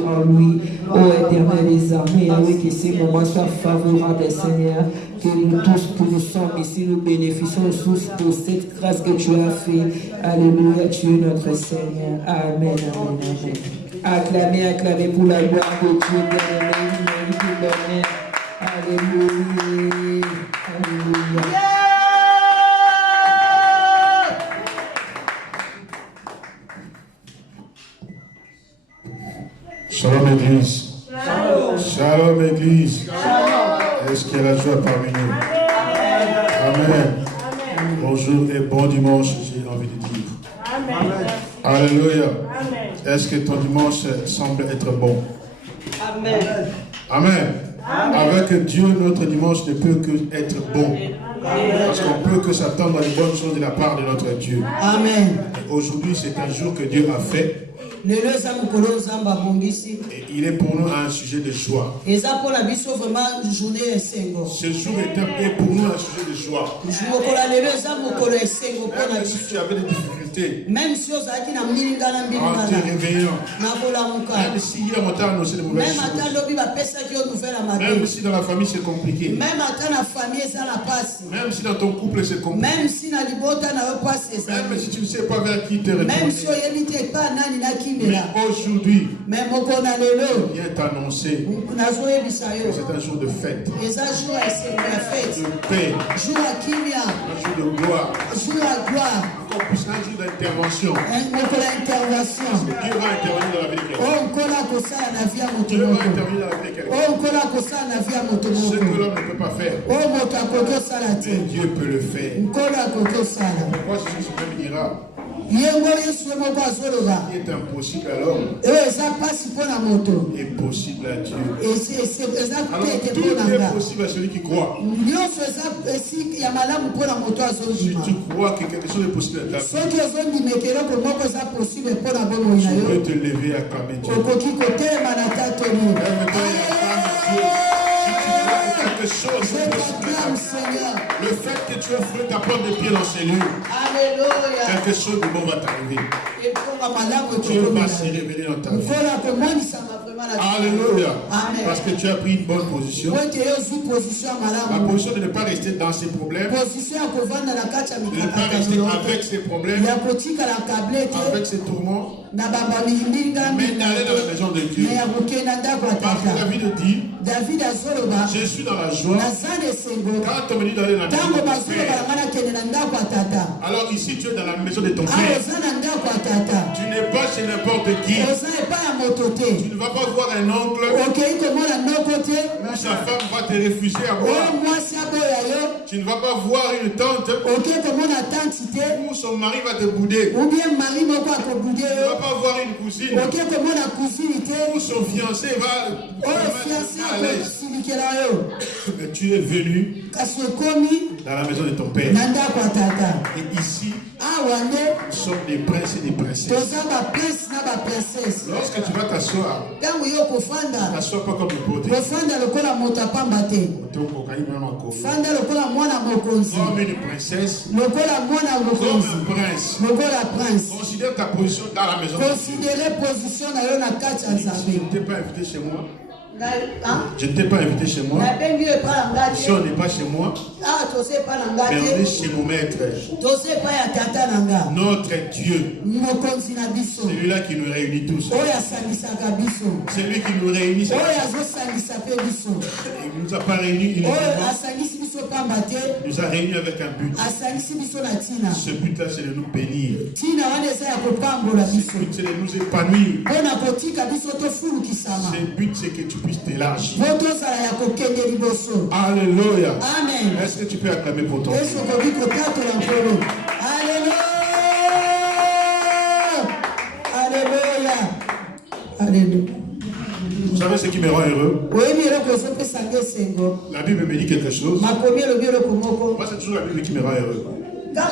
en lui, ô Éternel des armées, oui, que ces moments soient favorables, Seigneur, que nous tous que nous sommes ici, nous bénéficions tous de cette grâce que tu as fait. Alléluia, tu es notre Seigneur. Amen, amen, amen. Acclamez, acclamez pour la gloire de Dieu, bien-aimé, il mérite l'honneur. Alléluia, alléluia. Shalom Église. Shalom. Shalom Église. Est-ce qu'il y a la joie parmi nous? Amen. Amen. Bonjour et bon dimanche, j'ai envie de dire. Amen. Alléluia. Est-ce que ton dimanche semble être bon? Amen. Amen. Amen. Avec Dieu, notre dimanche ne peut que être bon. Parce qu'on peut que s'attendre à des bonnes choses de la part de notre Dieu. Amen. Aujourd'hui, c'est un jour que Dieu a fait. Et il est pour nous un sujet de joie. Ce jour est pour nous un sujet de joie. Même si tu avais des difficultés, en te réveillant, même si hier on t'a annoncé de mauvaises choses, même si dans la famille c'est compliqué, même si dans ton couple c'est compliqué, même si tu ne sais pas vers qui te retourner, mais aujourd'hui, il est annoncé que c'est un jour de fête, de paix, un jour de gloire, encore plus un jour d'intervention. Dieu va intervenir dans la vie de quelqu'un. Dieu va intervenir dans la vie de quelqu'un. Ce que l'homme ne peut pas faire, mais Dieu peut le faire. Pourquoi Jésus me dira? Ce qui est impossible à l'homme est possible à Dieu. Alors tout est possible à celui qui croit. Si tu crois que quelque chose est possible à ta vie, tu peux te lever à acclamer Dieu. Quelque chose est possible. Le fait que tu as fait ta porte de pied dans ces lieux, quelque chose de bon va t'arriver. Dieu va se révéler dans ta vie. Alléluia. Parce que tu as pris une bonne position. La position de ne pas rester dans ses problèmes, de ne pas rester avec ses problèmes, avec ses tourments, mais d'aller dans la maison de Dieu. Parce que David dit, je suis dans la joie quand on me dit d'aller dans la maison de ton Père. Alors ici tu es dans la maison de ton Père. Tu n'es pas chez n'importe qui. Tu ne vas pas voir un oncle où sa femme va te refuser à boire. Tu ne vas pas voir une tante où son mari va te bouder. Tu ne vas pas voir une cousine où son fiancé va te mettre à l'aise. Mais tu es venu dans la maison de ton Père. Et ici, nous sommes des princes et des princesses. Lorsque tu vas t'asseoir, t'assois pas comme le beauté. Comme une princesse, comme un prince. Considère ta position dans la maison de Dieu. Je ne t'ai pas invité chez moi. Je ne t'ai pas invité chez moi. Si on n'est pas chez moi, mais on est chez mon maître. Notre Dieu. Celui-là qui nous réunit tous. C'est lui qui nous réunit. Il ne nous a pas réunis. Il nous a réunis avec un but. Ce but-là, c'est de nous bénir. Ce but, c'est de nous épanouir. Ce but, c'est que tu puisses t'élargir. Alléluia. Amen. Est-ce que tu peux acclamer pour ton Dieu? Alléluia. Alléluia. Alléluia. Vous savez ce qui me rend heureux? La Bible me dit quelque chose. Moi, c'est toujours la Bible qui me rend heureux. La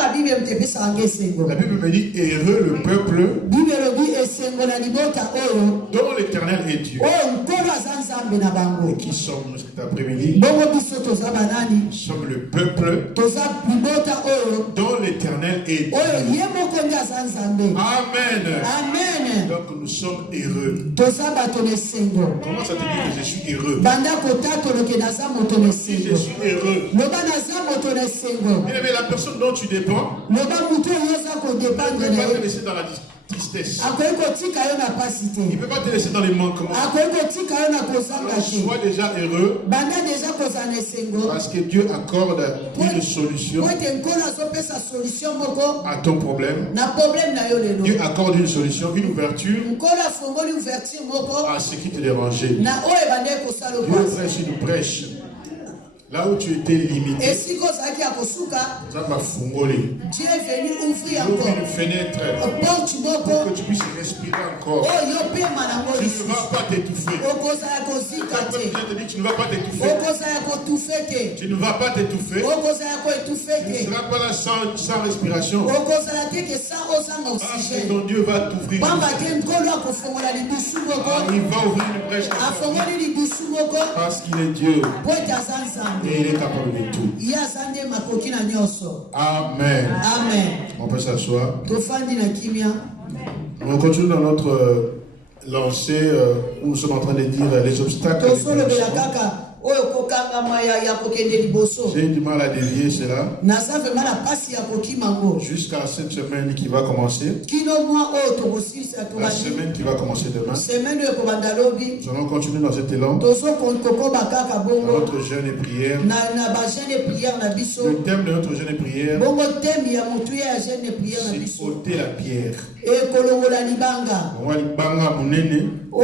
Bible me dit heureux le peuple dont l'Éternel est Dieu. Et qui sommes cet après-midi? Nous sommes le peuple dont l'Éternel est Dieu. Amen. Amen. Donc nous sommes heureux. Comment ça te dit que je suis heureux? Si je suis heureux, mais la personne dont tu dépends ne peut pas te laisser dans la tristesse. Il ne peut pas te laisser dans les manquements. Sois déjà heureux parce que Dieu accorde une solution à ton problème. Dieu accorde une solution, une ouverture à ce qui te dérangeait. Dieu prêche une brèche. Là où tu étais limité, Dieu est venu ouvrir une fenêtre pour que tu puisses respirer encore. Tu ne vas pas t'étouffer. Tu ne vas pas t'étouffer. Tu ne vas pas t'étouffer. Tu ne seras pas là sans respiration. Parce que ton Dieu va t'ouvrir. Il va ouvrir une brèche parce qu'il est Dieu. Et il est capable de tout. Amen. Amen. On peut s'asseoir. On continue dans notre lancée où nous sommes en train de dire les obstacles. J'ai du mal à dévier cela jusqu'à cette semaine qui va commencer. La semaine qui va commencer demain. Nous allons continuer dans cet élan. Dans notre jeûne et prière. Le thème de notre jeûne et prière, c'est ôter la pierre. La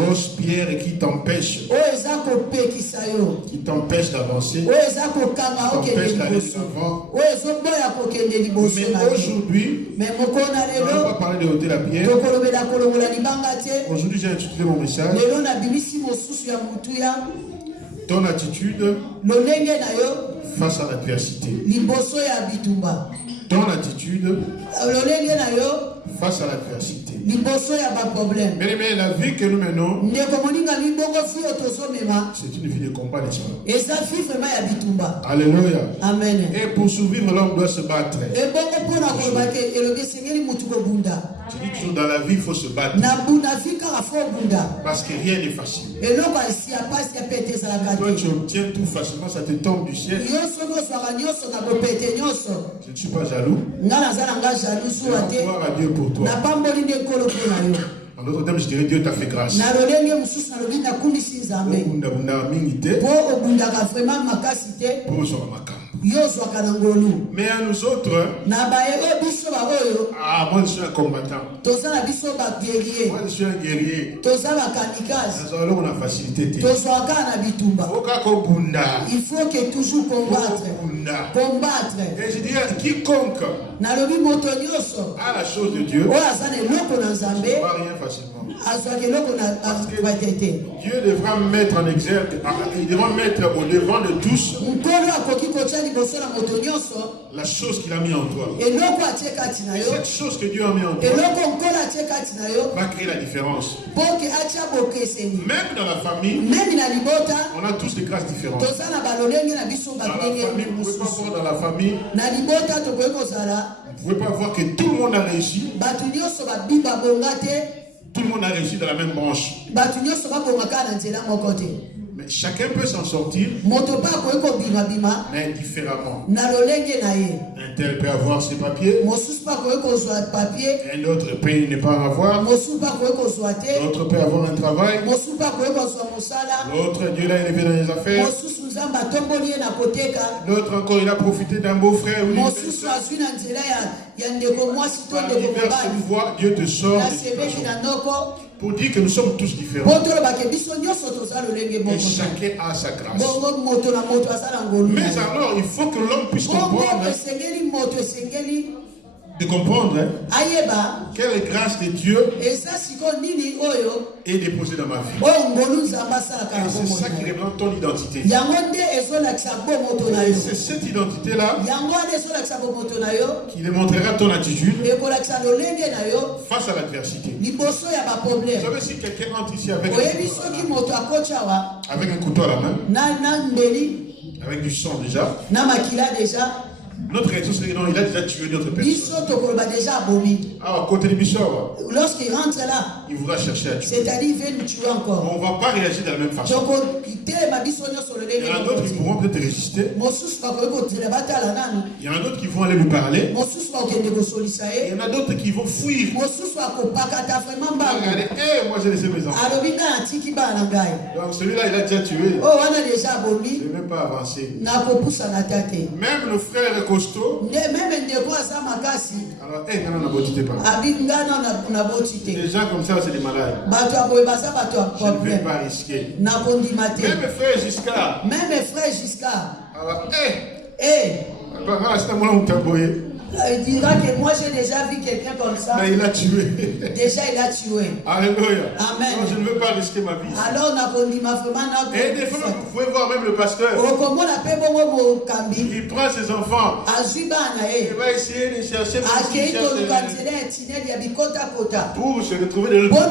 grosse pierre qui t'empêche d'avancer, qui t'empêche d'aller de l'avant. Mais aujourd'hui, nous n'allons pas parler de ôter la pierre. Aujourd'hui, j'ai intitulé mon message ton attitude face à l'adversité. Ton attitude face à l'adversité. Mais la vie que nous menons, c'est une vie de combat, n'est-ce pas? Alléluia. Amen. Et pour survivre, l'homme doit se battre. Je dis toujours, dans la vie, il faut se battre. Parce que rien n'est facile. Toi, tu obtiens tout facilement, ça te tombe du ciel. Je ne suis pas jaloux. Gloire à Dieu pour toi. En d'autres termes, je dirais Dieu t'a fait grâce. Mais à nous autres, moi je suis un combattant. Moi je suis un guerrier. On a facilité. Il faut que toujours combattre. Et je dis à quiconque a la chose de Dieu, ne va rien facilement. Parce que Dieu devra mettre en exergue, il devra mettre au devant de tous la chose qu'il a mis en toi. Et cette chose que Dieu a mis en toi va créer la différence. Même dans la famille, on a tous des grâces différentes. Dans la famille, vous ne pouvez pas voir dans la famille, vous ne pouvez pas voir que tout le monde a réussi. Tout le monde a réussi dans la même branche. Mais chacun peut s'en sortir, mais différemment. Un tel peut avoir ses papiers, un autre peut ne pas en avoir, l'autre peut avoir un travail, l'autre Dieu l'a élevé dans les affaires, l'autre encore il a profité d'un beau frère. Par diverses voies, Dieu te sort pour dire que nous sommes tous différents. Et chacun a sa grâce. Mais alors, il faut que l'homme puisse comprendre. De comprendre quelle grâce de Dieu est déposée dans ma vie. Et c'est ça qui représente ton identité. Et c'est cette identité-là qui démontrera ton attitude face à l'adversité. Vous savez, si quelqu'un entre ici avec un couteau à la main, avec du sang déjà, Notre réaction serait non, il a déjà tué notre personne. Côté de Bishop, lorsqu'il rentre là, il voudra chercher à tuer. C'est-à-dire il veut nous tuer encore. On ne va pas réagir de la même façon. Il y en a d'autres qui pourront peut-être résister. Il y en a d'autres qui vont aller lui parler. Il y en a d'autres qui vont fuir. Regardez, moi j'ai laissé mes enfants. Donc celui-là il a déjà tué. Je ne vais même pas avancer. Même le frère est costaud. Alors, non, on n'a pas. Les gens comme ça, c'est des malades. Je ne vais pas risquer. Même mes frères Giscard. Alors, c'est moi où tu as boyé. Il dira que moi j'ai déjà vu quelqu'un comme ça. Mais il a tué. Déjà il a tué. Alléluia. Amen. Non, je ne veux pas risquer ma vie. Alors on a connu ma femme. Et des fois, vous pouvez voir même le pasteur. Il prend ses enfants. Il va essayer de chercher pour se retrouver de l'autre côté.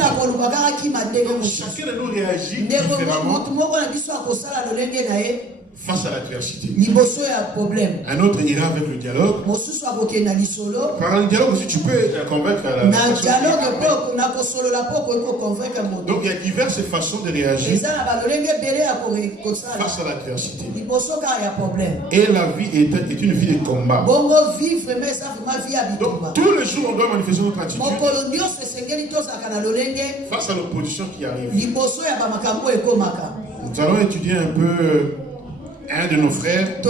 Chacun de nous réagit différemment face à l'adversité. Un autre ira avec le dialogue. Par le dialogue aussi, tu peux convaincre la personne. Donc il y a diverses façons de réagir face à l'adversité. Et la vie est une vie de combat. Donc tous les jours, on doit manifester notre attitude face à l'opposition qui arrive. Nous allons étudier un peu un de nos frères, un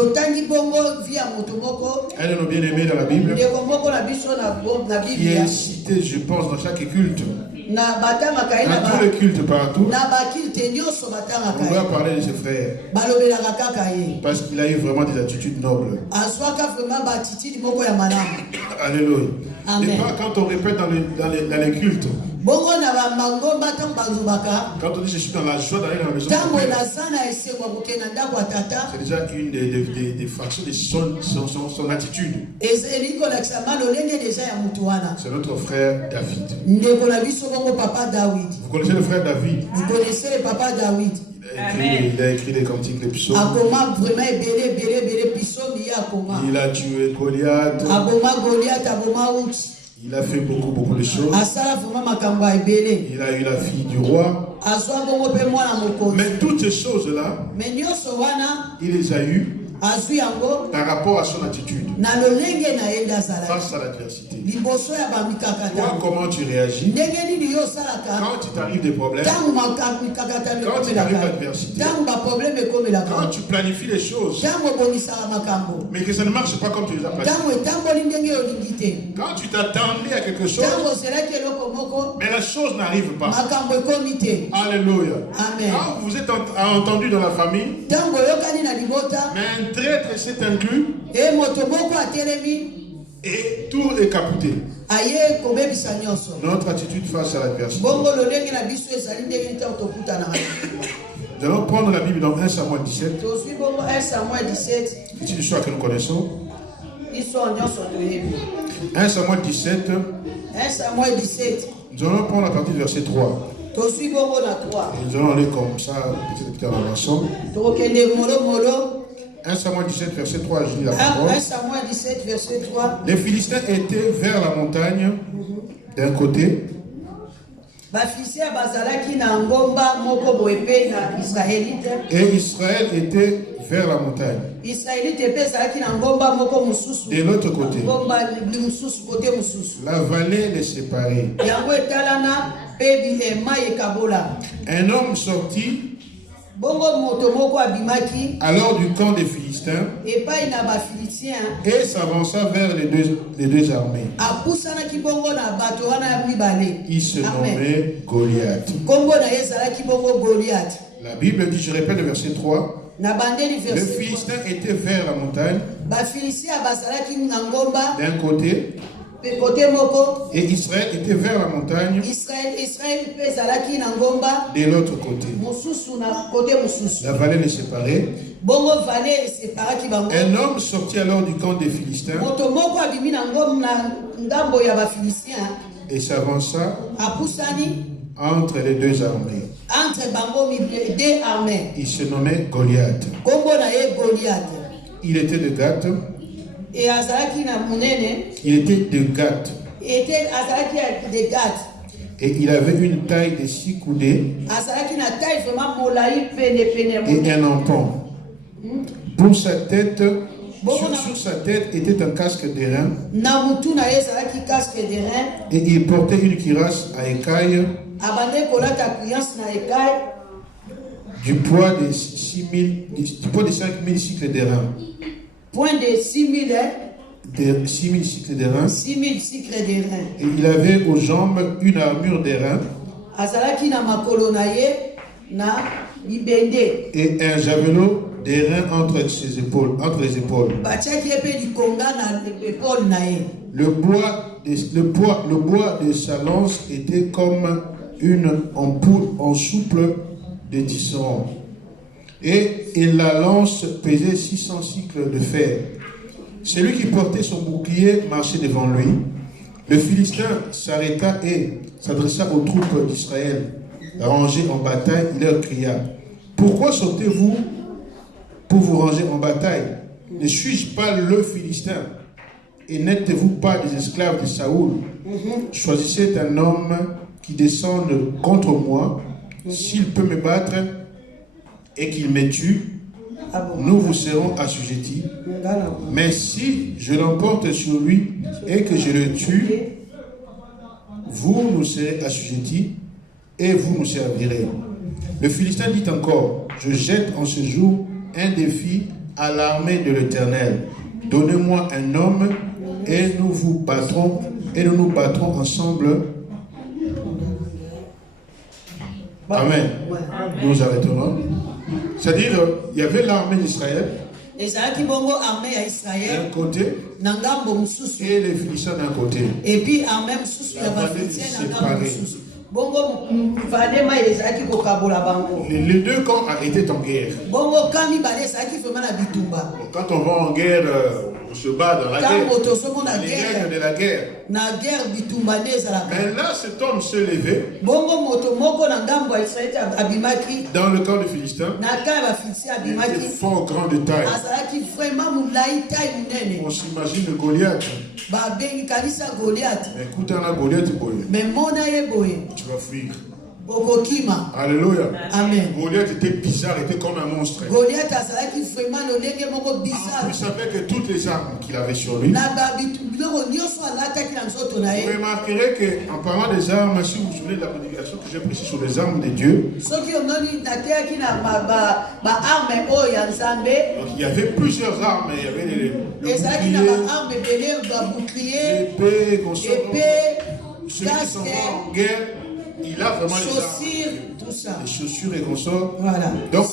de nos bien-aimés dans la Bible, qui est cité, je pense, dans chaque culte, dans tous les cultes partout. On doit parler de ses frères parce qu'il a eu vraiment des attitudes nobles. Alléluia. Et pas quand on répète dans les cultes. Quand on dit je suis dans la joie d'aller dans la maison, c'est déjà une des fractions de son attitude. C'est notre frère David. Vous connaissez le frère David? Vous connaissez le papa David? Il a écrit des cantiques, des psaumes. Il a tué Goliath. Il a fait beaucoup de choses. Il a eu la fille du roi. Mais toutes ces choses-là, il les a eues par rapport à son attitude face à l'adversité. Toi, comment tu réagis quand il t'arrive des problèmes, quand il t'arrive l'adversité, quand tu planifies les choses mais que ça ne marche pas comme tu les as planifiées, quand tu t'attendais à quelque chose mais la chose n'arrive pas. Alléluia. Quand vous êtes entendu dans la famille, mais un traître s'est inclus et tout est capoté. Notre attitude face à l'adversité. Nous allons prendre la Bible dans 1 Samuel 17. C'est une histoire que nous connaissons. 1 Samuel 17. Nous allons prendre à partir du verset 3. Et nous allons aller comme ça, petit à petit en avançant. 1 Samuel 17, verset 3, je lis la parole. 1 Samuel 17, verset 3. Les Philistins étaient vers la montagne d'un côté. Et Israël était vers la montagne de l'autre côté. La vallée les séparait. Un homme sortit alors du camp des Philistins et s'avança vers les deux armées. Il se nommait Goliath. La Bible dit, je répète le verset 3, les Philistins étaient vers la montagne d'un côté et Israël était vers la montagne de l'autre côté. La vallée les séparait. Un homme sortit alors du camp des Philistins et s'avança entre les deux armées. Il se nommait Goliath. Il était de Gath. Et azalaki na munene. Il était de Gath. Était azalaki de Gath. Et il avait une taille de 6 coudées. Azalaki na taille vraiment molai pene. Et un empan. Pour sa tête, sur sa tête était un casque d'airain. Na mutu na ezalaki casque d'airain. Et il portait une cuirasse à écailles. Abande kolata cuirasse na écailles. Du poids de 5000 cycles d'airain. Point de 6000, hein? De 6000 cycles d'airain. 6000 cycles d'airain. Et il avait aux jambes une armure d'airain. Azalaki na makolo na ye na libende. Et un javelot d'airain entre ses épaules, entre les épaules. Batiaki epe di konga na épaule na ye. Le bois de sa lance était comme une ampoule en souple de tisserand. Et la lance pesait 600 cycles de fer. Celui qui portait son bouclier marchait devant lui. Le Philistin s'arrêta et s'adressa aux troupes d'Israël. Rangées en bataille, il leur cria: pourquoi sortez-vous pour vous ranger en bataille? Ne suis-je pas le Philistin? Et n'êtes-vous pas des esclaves de Saoul? Choisissez un homme qui descende contre moi. S'il peut me battre et qu'il me tue, nous vous serons assujettis. Mais si je l'emporte sur lui et que je le tue, vous nous serez assujettis et vous nous servirez. Le Philistin dit encore: je jette en ce jour un défi à l'armée de l'Éternel. Donnez-moi un homme et nous nous battrons ensemble. Amen. Nous arrêtons. C'est-à-dire, il y avait l'armée d'Israël d'un côté et les Philistins d'un côté. Et puis en même sous la les deux camps étaient en guerre. Quand on va en guerre, on se bat dans la guerre. Les règles de la guerre. Mais là, cet homme se levait dans le camp des Philistins. Il était fort grand de taille. On s'imagine le Goliath. Mais écoute, un Goliath, tu vas fuir. Alléluia. Amen. Goliath était bizarre, était comme un monstre. Goliath azalaki vraiment lolenge moko bizarre. Vous savez que toutes les armes qu'il avait sur lui. Vous remarquerez qu'en parlant des armes, si vous vous souvenez de la prédication que j'ai prêchée sur les armes de Dieu, il y avait plusieurs armes. Il y avait le bouclier, l'épée, celui qui s'en va en guerre. Il a vraiment tout ça. Les chaussures et consorts. Voilà. Donc,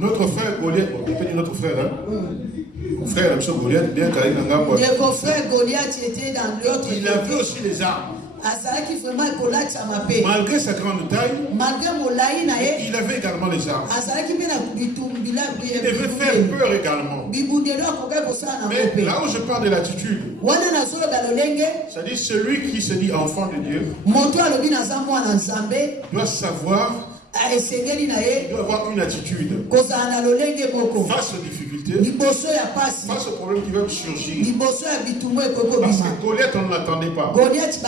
notre frère Goliath, on peut dire notre frère, hein? Mon frère, M. Goliath, bien carré dans Gambo. Mon frère Goliath était dans l'autre. Il avait aussi les armes. Malgré sa grande taille, il avait également les armes. Il devait faire peur également. Mais là où je parle de l'attitude, c'est-à-dire celui qui se dit enfant de Dieu doit savoir, il doit avoir une attitude face aux difficultés, face aux problèmes qui veulent surgir. Parce que Goliath, on ne l'attendait pas. Goliath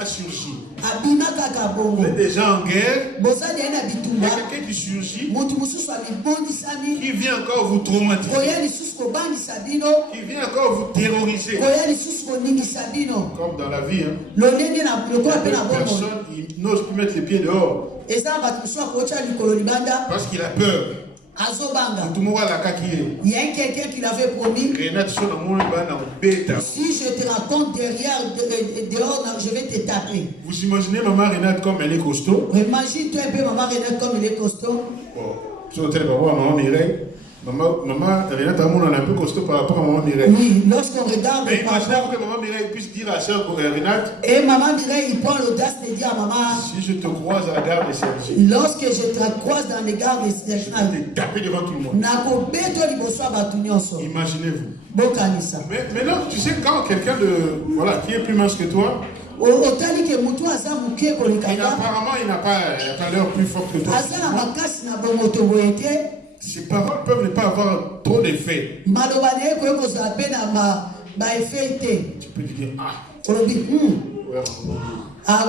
a surgi. Vous êtes déjà en guerre. Il y a quelqu'un qui surgit, qui vient encore vous traumatiser, qui vient encore vous terroriser. Comme dans la vie, hein. Personne n'ose plus mettre les pieds dehors parce qu'il a peur. Il y a quelqu'un qui l'avait promis. Si je te raconte dehors, je vais te taper. Vous imaginez maman Renate comme elle est costaud? Imagine-toi un peu maman Renate comme elle est costaud. Sur le téléphone, maman Mireille. Maman Renate a un peu costaud par rapport à maman Mireille. Oui, lorsqu'on regarde. Mais imaginez que maman Mireille puisse dire à sœur Renate. Et maman Mireille, il prend l'audace de dire à maman. Si je te croise à la gare de Sergi. Lorsque je te croise dans les gares de Sergi. Je vais te taper devant tout le monde. Imaginez-vous. Mais maintenant, tu sais, quand quelqu'un qui est plus mince que toi. Apparemment, il n'a pas l'air plus fort que toi. ces paroles peuvent ne pas avoir trop d'effet. Tu peux te dire,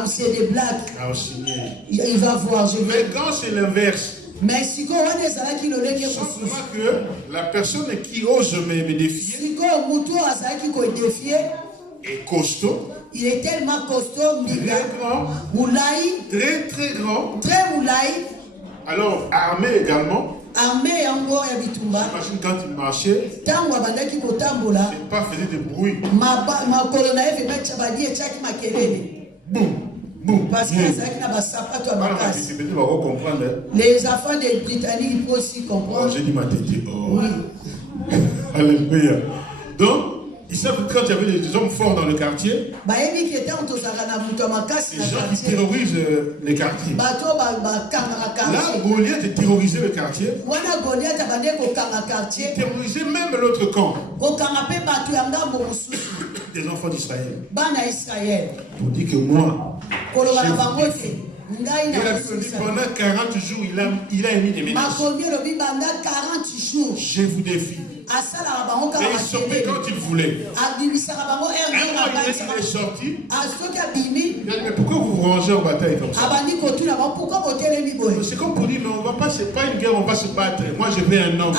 c'est des blagues. Il va voir, je vais. Mais quand c'est l'inverse, mais si on a des salades qui le lèvent, simplement que la personne qui ose me défier est costaud. Il est tellement costaud, très grand, moulaï, très grand, très moulaï. Alors armé également. Armé encore ya bitumba. J'imagine quand il marchait. Tango abandaki kotambola. C'est pas faisait de bruit. Ma colonna fait mettre chabadi et chaki makelele. Boum. Boum. Parce que ça qui n'a pas sapato à ma casse. Comprendre. Les enfants des Britanniques ils peuvent aussi comprendre. J'ai dit ma tête. Oh. Oui. Alléluia. Donc, ils savent que quand il y avait des hommes forts dans le quartier, les gens qui terrorisent les quartiers. Là, Goliath terrorisait le quartier. Il terrorisait même l'autre camp. Des enfants d'Israël. Pour dire que moi, et la Bible dit pendant 40 jours, il a émis des menaces. Je vous défie. Et il sortait quand il voulait. Un mois, il est sorti. Il a dit, mais pourquoi vous vous rangez en bataille comme ça? C'est comme pour dire, mais on va pas, c'est pas une guerre, on va se battre. Moi, je veux un homme.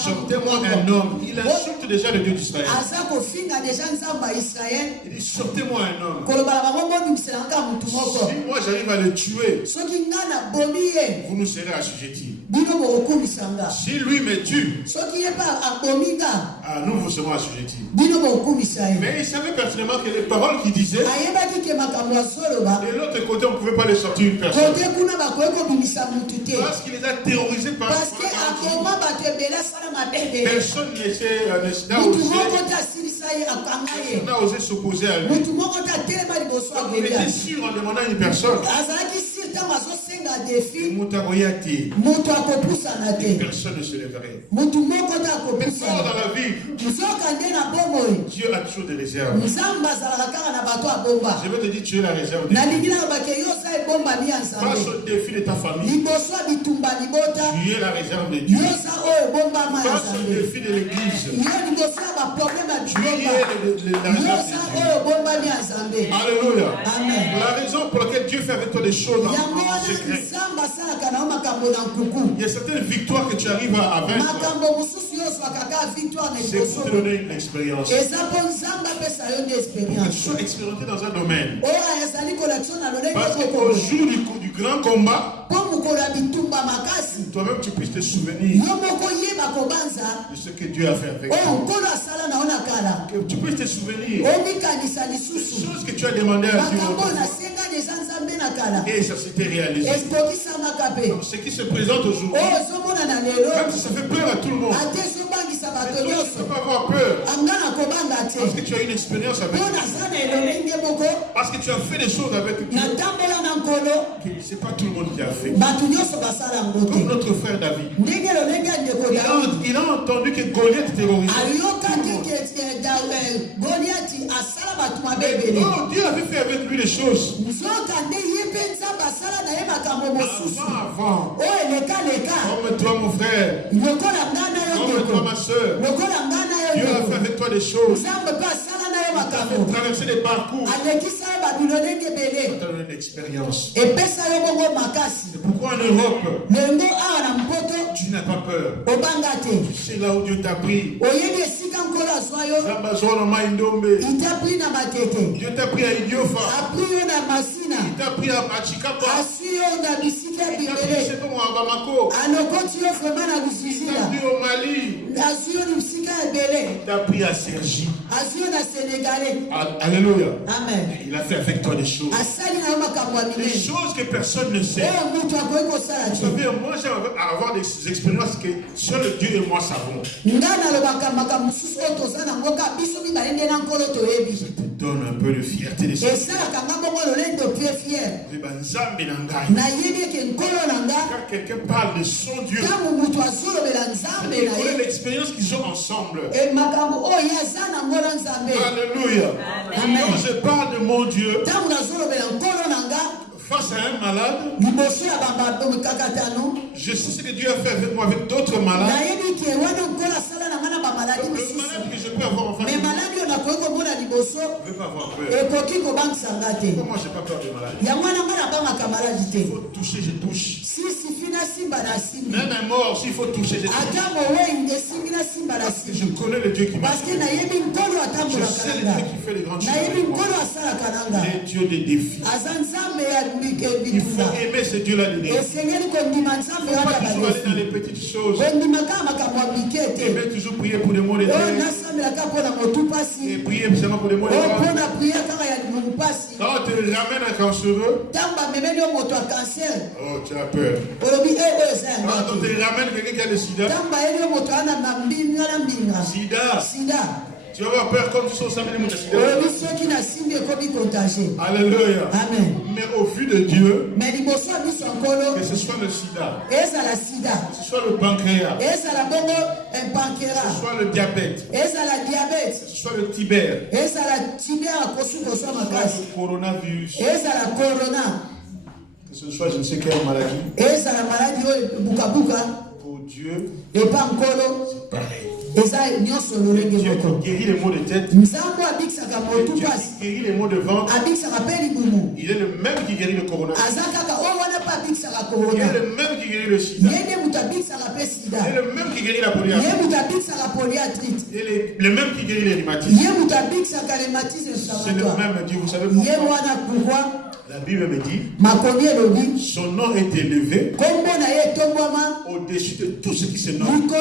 Sortez-moi un homme. Il insulte déjà le Dieu d'Israël. Il dit, sortez-moi un homme. Si moi j'arrive à le tuer, vous nous serez assujettis. Si lui me tue, nous vous serons assujettis. Mais il savait personnellement que les paroles qu'il disait, de l'autre côté, on ne pouvait pas les sortir une personne. Parce qu'il les a terrorisés par personne n'a osé s'opposer à lui. Il était sûr en demandant à une personne. Personne ne se lèverait. Mais fort dans la vie, Dieu a toujours des réserves. Je vais te dire, tu es la réserve de Dieu. Face au défi de ta famille, tu es la réserve de Dieu. Face au défi de l'église, tu es la réserve de Dieu. Alléluia. La raison pour laquelle Dieu fait avec toi des choses dans le secret. Il y a certaines victoires que tu arrives à vaincre. C'est pour te donner une expérience. Pour que tu sois expérimenté dans un domaine. Parce qu'au jour du grand combat, toi-même tu puisses te souvenir de ce que Dieu a fait avec toi. Que tu puisses te souvenir des choses que tu as demandé à Dieu. Et ça s'était réalisé. Donc, ce qui se présente aujourd'hui, même si ça fait peur à tout le monde, tu ne peux pas avoir peur. Parce que tu as une expérience avec Dieu. Parce que tu as fait des choses avec Dieu. Ce n'est pas tout le monde qui a fait. Comme notre frère David. Il a entendu que Goliath terrorisait. Oh, Dieu avait fait avec lui les choses. Avant. Comme toi, mon frère. Comme toi, ma soeur. Dieu a fait avec toi des choses. Traverser des parcours. Tu as donné une expérience. C'est pourquoi en Europe, tu n'as pas peur. Tu sais là où Dieu t'a pris. Il t'a pris dans ma tête. Dieu t'a pris à Idiofa. Il t'a pris à Chikapa. Il t'a pris à Bamako. Il t'a pris au Mali. Il t'a pris à Sergi. Alléluia. Amen. Il a fait avec toi des choses. Des choses que personne ne sait. Vous savez, moi j'ai avoir des expériences que seul Dieu et moi savons. Ça te donne un peu de fierté de ça. Quand quelqu'un parle de son Dieu, c'est l'expérience qu'ils ont ensemble. Alléluia. Quand je parle de mon Dieu, face à un malade, je sais ce que Dieu a fait avec moi, avec d'autres malades. Le malade que je peux avoir en face de moi, je ne veux pas avoir peur. Moi, je n'ai pas peur des maladies. Il faut toucher, je touche. Même un mort, s'il faut toucher, je touche. Parce que je connais le Dieu qui m'a sauvé. Je sais le Dieu qui fait les grandes choses. Les dieux des défis. Il faut aimer ce Dieu-là des défis. Il ne faut pas toujours aller dans les petites choses. Aimer toujours prier pour les mots de Dieu. Et prier seulement pour les mots de Dieu. Quand on te ramène un cancéreux, oh, tu as peur. Quand on te ramène quelqu'un qui a le sida, tu vas avoir peur comme tu sors samedi de sida. Alléluia. Amen. Mais au vu de Dieu, que ce soit le sida, que ce soit le pancréas, que ce soit le diabète, que ce soit le tibère, que ce soit le coronavirus, que ce soit je ne sais quelle maladie, pour Dieu, c'est pareil. Dieu qui guérit les maux de tête, Dieu qui guérit les maux de ventre, il est le même qui guérit le coronavirus. Il est le même qui guérit le sida. Il est le même qui guérit la polyarthrite. Il est le même qui guérit les rhumatismes. C'est le même Dieu. Vous savez pourquoi? La Bible me dit, son nom est élevé au-dessus de tout ce qui se nomme. Tu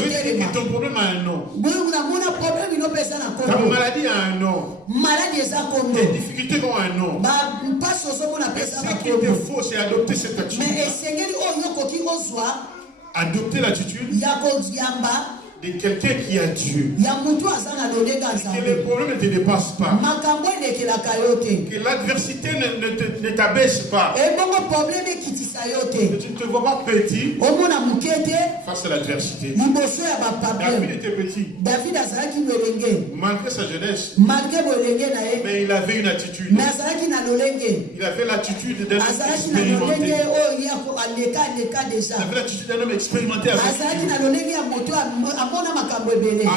veux dire que ton problème a un nom. Ta maladie a un nom. Tes difficultés ont un nom. Et ce qu'il te faut, c'est adopter cette attitude. Adopter l'attitude de quelqu'un qui a Dieu. Que les problèmes ne te dépassent pas. Que l'adversité ne t'abaisse pas. Que tu ne te vois pas petit face à l'adversité. David était petit. Malgré sa jeunesse. Mais il avait une attitude. Il avait l'attitude d'un homme expérimenté. Il avait l'attitude d'un homme expérimenté avec Dieu.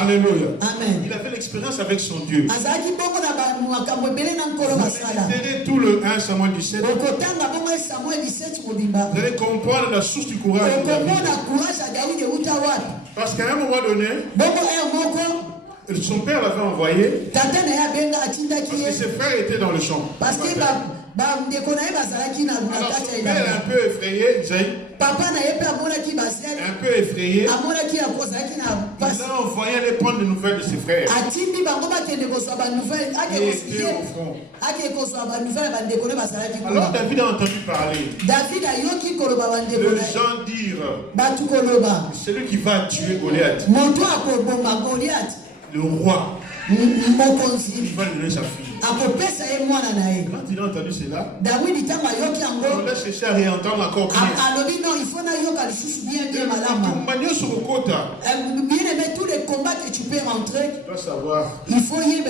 Alléluia. Amen. Il avait l'expérience avec son Dieu. Vous allez tout le 1 Samuel 17. Vous allez comprendre la source du courage de David. Parce qu'à un moment donné, son père l'avait envoyé parce que ses frères étaient dans le champ. Alors son père est un peu effrayé, un peu effrayé. Il a envoyé aller prendre des nouvelles de ses frères. Il était au front. Alors David a entendu parler. Les gens dire celui qui va tuer Goliath, le roi, il va lui donner sa fille. Quand il a entendu cela, on a cherché à réentendre encore bien. Tous les combats que tu peux rentrer, Tu dois savoir il faut y ce que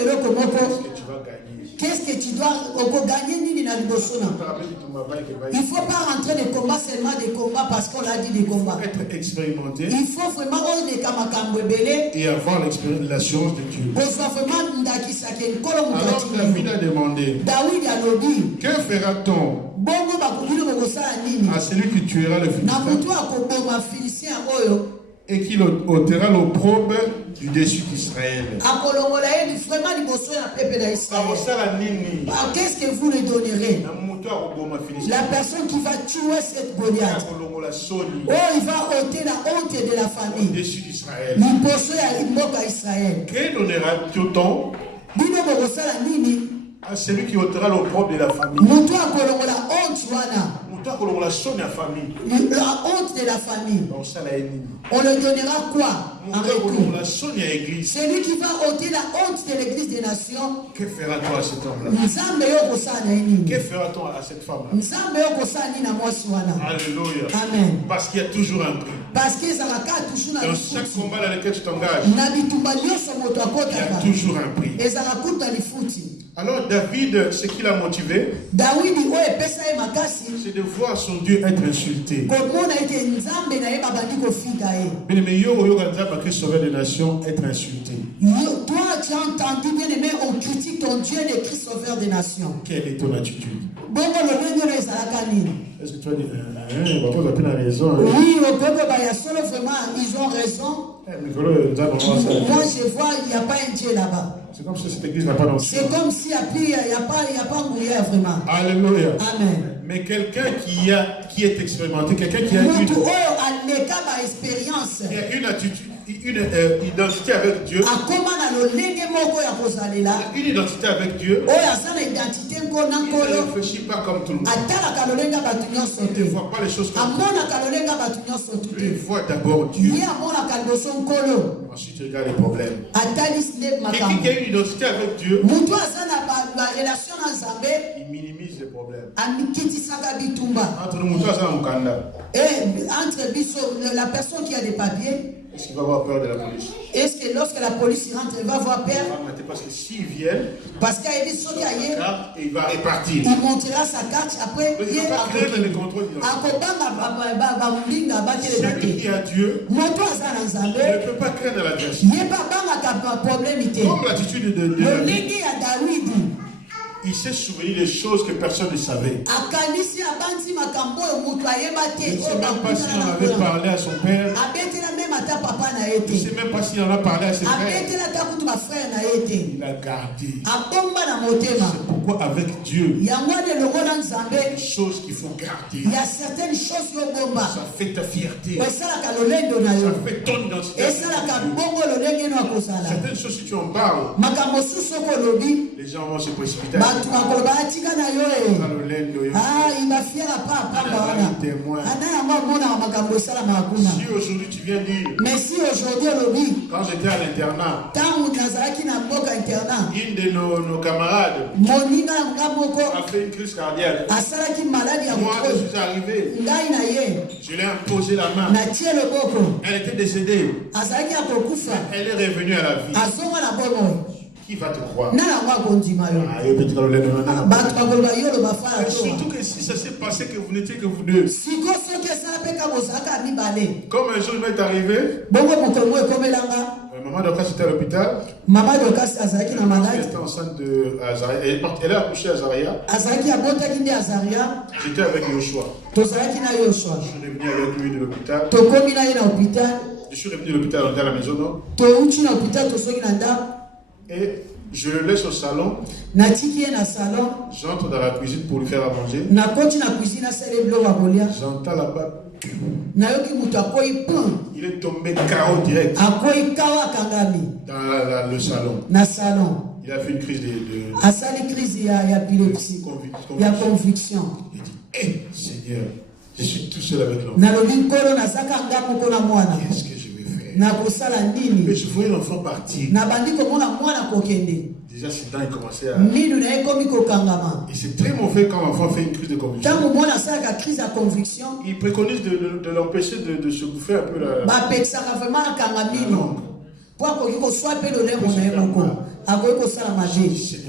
tu vas gagner. Qu'est-ce que tu dois gagner? Il ne faut pas rentrer des combats seulement des combats parce qu'on a dit des combats. Être expérimenté il faut vraiment et avoir l'assurance de Dieu. Alors David a demandé, que fera-t-on à celui qui tuera le Philistin et qui ôtera l'opprobre du dessus d'Israël? Qu'est-ce que vous lui donnerez? La personne qui va tuer cette Goliath, oh, il va ôter la honte de la famille au-dessus d'Israël. Que donnera-t-on à celui qui ôtera l'opprobre de la famille? La honte de la famille. On le donnera quoi en retour? Celui qui va ôter la honte de l'église des nations. Que fera-t-on à cet homme-là? Que fera-t-on à cette femme-là? Alléluia. Amen. Parce qu'il y a toujours un prix. Dans chaque combat dans lequel tu t'engages, il y a toujours un prix. Alors David, ce qui l'a motivé, c'est de voir son Dieu être insulté. Mais le meilleur sauveur des nations être insulté. Toi, tu as entendu, bien aimé, on critique ton Dieu de Christ sauveur des nations. Quelle est ton attitude? Est-ce que tu as dit, papa a raison? Oui, vraiment, ils ont raison. Moi, je vois, il n'y a pas un Dieu là-bas. C'est comme si cette église n'a pas d'enfant. C'est comme s'il n'y a pas un brouillard vraiment. Alléluia. Amen. Mais quelqu'un qui est expérimenté, quelqu'un qui a une attitude, une identité avec Dieu. Une identité avec Dieu. Il ne réfléchit pas comme tout le monde. Il ne voit pas les choses comme tout le monde. Il voit d'abord Dieu. Ensuite, il regarde les problèmes. Quelqu'un qui a une identité avec Dieu, il minimise les problèmes. Entre nous, entre la personne qui a des papiers, est-ce qu'il va avoir peur de la police? Est-ce que lorsque la police rentre, il va avoir peur? Parce que s'ils viennent, il va répartir. Il montrera sa carte après. Il ne va pas créer le contrôle d'identité. Celui qui a Dieu ne peut pas créer de l'adversité. Comme l'attitude de David. Il s'est souvenu des choses que personne ne savait. Il ne sait même pas s'il en avait parlé à son père. Il ne sait même pas s'il en a parlé à ses frères. Il a gardé. C'est pourquoi avec Dieu, il y a des choses qu'il faut garder. Il y a certaines choses ça fait ta fierté. Ça fait ton identité. Certaines choses, si tu en parles, les gens vont se précipiter. Il va fier à papa. Si aujourd'hui tu viens dire, mais si aujourd'hui, quand j'étais à l'internat, une de nos camarades a fait une crise cardiaque. Moi, je suis arrivé. Je lui ai imposé la main. Elle était décédée. Elle est revenue à la vie. Qui va te croire? Surtout que si ça s'est passé que vous n'étiez que vous deux. Comme un jour il m'est arrivé, maman Dorcas était à l'hôpital. Elle était enceinte de Azaria. Elle a accouché à Azaria. J'étais avec Yoshua. Je suis revenu avec lui de l'hôpital. Je suis revenu de l'hôpital, on était à la maison, non? Et je le laisse au salon. J'entre dans la cuisine pour lui faire à manger. J'entends là-bas. Il est tombé KO direct. Dans le salon. Il a fait une crise de conviction. Il dit, hé Seigneur, je suis tout seul avec l'enfant. Qu'est-ce que je vais faire? Mais je voyais l'enfant partir. Déjà, ses dents commençaient à... Et c'est très mauvais quand l'enfant fait une crise de conviction. Il préconise de l'empêcher de se bouffer un peu la langue. Seigneur,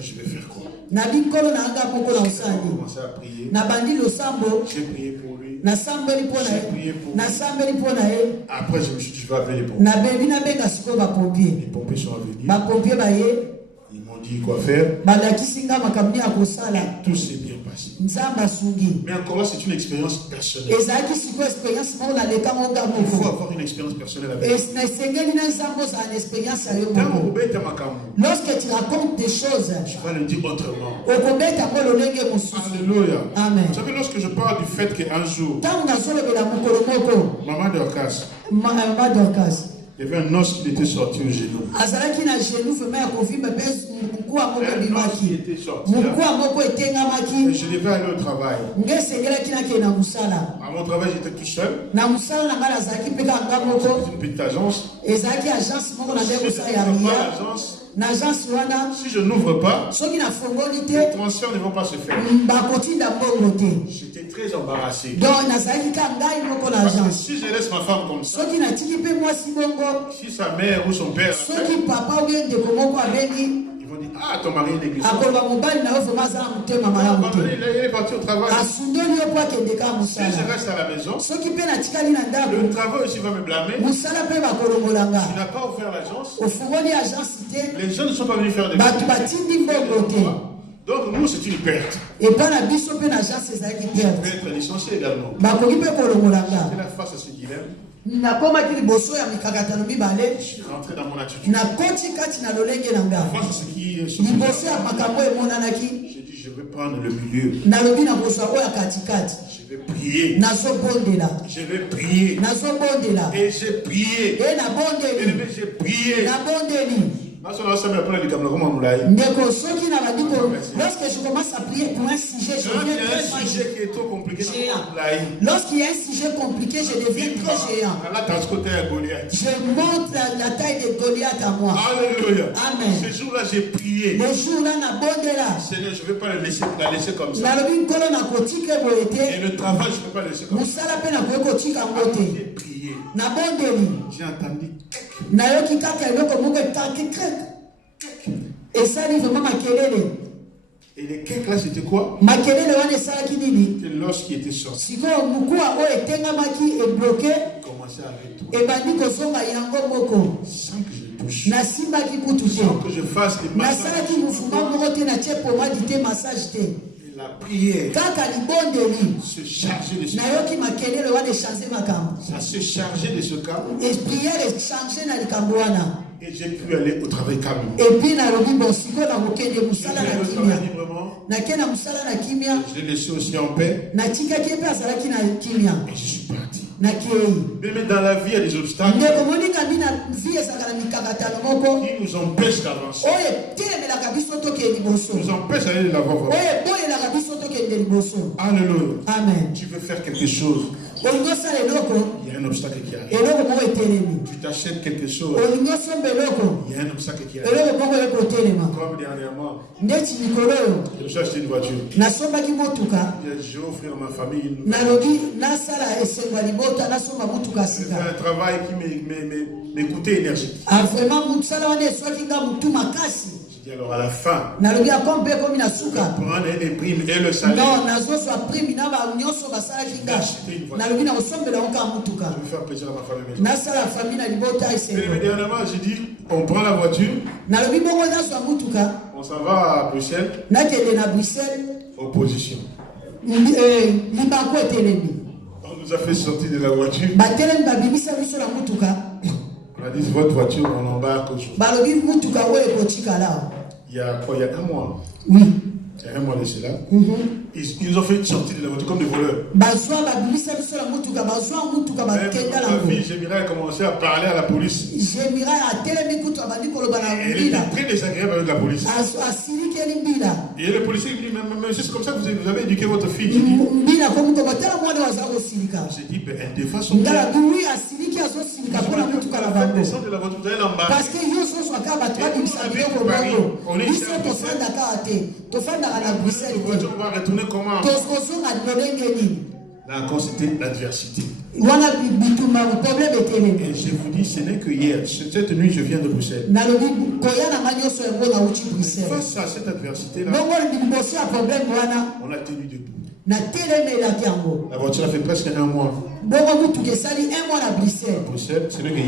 je vais faire quoi? J'ai commencé à prier. J'ai prié pour lui. Après, je me suis dit, je vais appeler les pompiers. Les pompiers sont venus. Ils m'ont dit quoi faire. Tout s'est bien passé. Mais encore là, c'est une expérience personnelle. Il faut avoir une expérience personnelle avec lorsque tu racontes des choses, tu vas le dire autrement. Alléluia. Amen. Vous savez, lorsque je parle du fait qu'un jour, maman Dorcas, il y avait un os qui était sorti au genou. Un os qui était sorti. Et je devais aller au travail. À mon travail, j'étais tout seul. C'était une petite agence. Si je n'ouvre pas, les transferts ne vont pas se faire. J'étais très embarrassé. Parce que si je laisse ma femme comme ça, si sa mère ou son père, ils vont dire dire, ah, ton mari est négligent. Il est parti au travail. Si je reste à la maison, le travail aussi va me blâmer. Tu n'as pas ouvert l'agence. Les gens ne sont pas venus faire des choses. Donc nous, c'est une perte. Tu peux être licencié également. Et là, face à ce dilemme, je suis rentré dans mon attitude. Face à ce qui se j'ai dit, je vais prendre le milieu. Je vais prier. Je vais prier. Et j'ai prié. Et j'ai prié. Lorsque je commence à prier pour un sujet, je deviens très géant. Lorsqu'il y a un sujet compliqué, je deviens très géant. Je montre la taille de Goliath à moi. Alléluia. Amen. Ce jour-là, j'ai prié. Le jour-là, Seigneur, je ne vais pas la laisser comme ça. Et le travail, je ne peux pas le laisser comme ça. J'ai prié. J'ai entendu. Et ça dit vraiment makelele. Et les quelques là c'était quoi? Makelele wane ça qui dit. C'est lorsqu'il était sorti. Si ko mukua o etengamaki et bloqué. Commencer avec toi. Et bandi ko songa yango moko. Sans que je touche. Na simba ki kutushe. Sans que je fasse des massages. Na sala ki mufuma moko te na che pour moi dit massage te. La prière. Kaka libondeli. Se charger de ce na yoki makelele wane changer makambo. Ça se charger de ce cas. Et prière est changer na likambo wana. Et j'ai pu aller au travail calme. Et puis na robi bosiko na mokende musala na kimia. Je l'ai laissé aussi en paix. Et je suis parti. Mais dans la vie, il y a des obstacles qui nous empêchent d'avancer. Nous empêchent d'aller de l'avant. Alléluia. Amen. Tu veux faire quelque chose. Il y a un obstacle qui arrive. Tu t'achètes quelque chose. Il y a un obstacle qui arrive. Comme dernièrement, je me suis acheté une voiture. J'ai offert à ma famille une c'est un travail qui m'écoutait énergique. J'ai dit alors à la fin, prendre les primes et le salaire. Je vais faire plaisir à ma famille. Mais dernièrement, j'ai dit, on prend la voiture, on s'en va à Bruxelles, opposition. On nous a fait sortir de la voiture. On a dit, votre voiture, on embarque au chauffeur. Il y a quoi? Il y a un mois. Oui. Il y a un mois de cela. Ils nous ont fait sortir de la voiture comme des voleurs. J'aimerais commencer à parler à la police. Elle était très désagréable avec la police. Et le policier me dit, mais c'est comme ça que vous avez éduqué votre fille. J'ai dit, elle défend son père. Descendre de la voiture, vous allez l'embarquer. On est ici à Bruxelles. On va retourner comment? Là encore, c'était l'adversité. Et je vous dis, ce n'est que hier. Cette nuit, je viens de Bruxelles. Face à cette adversité-là, on a tenu debout. La voiture a fait presque un mois. À Bruxelles, ce n'est que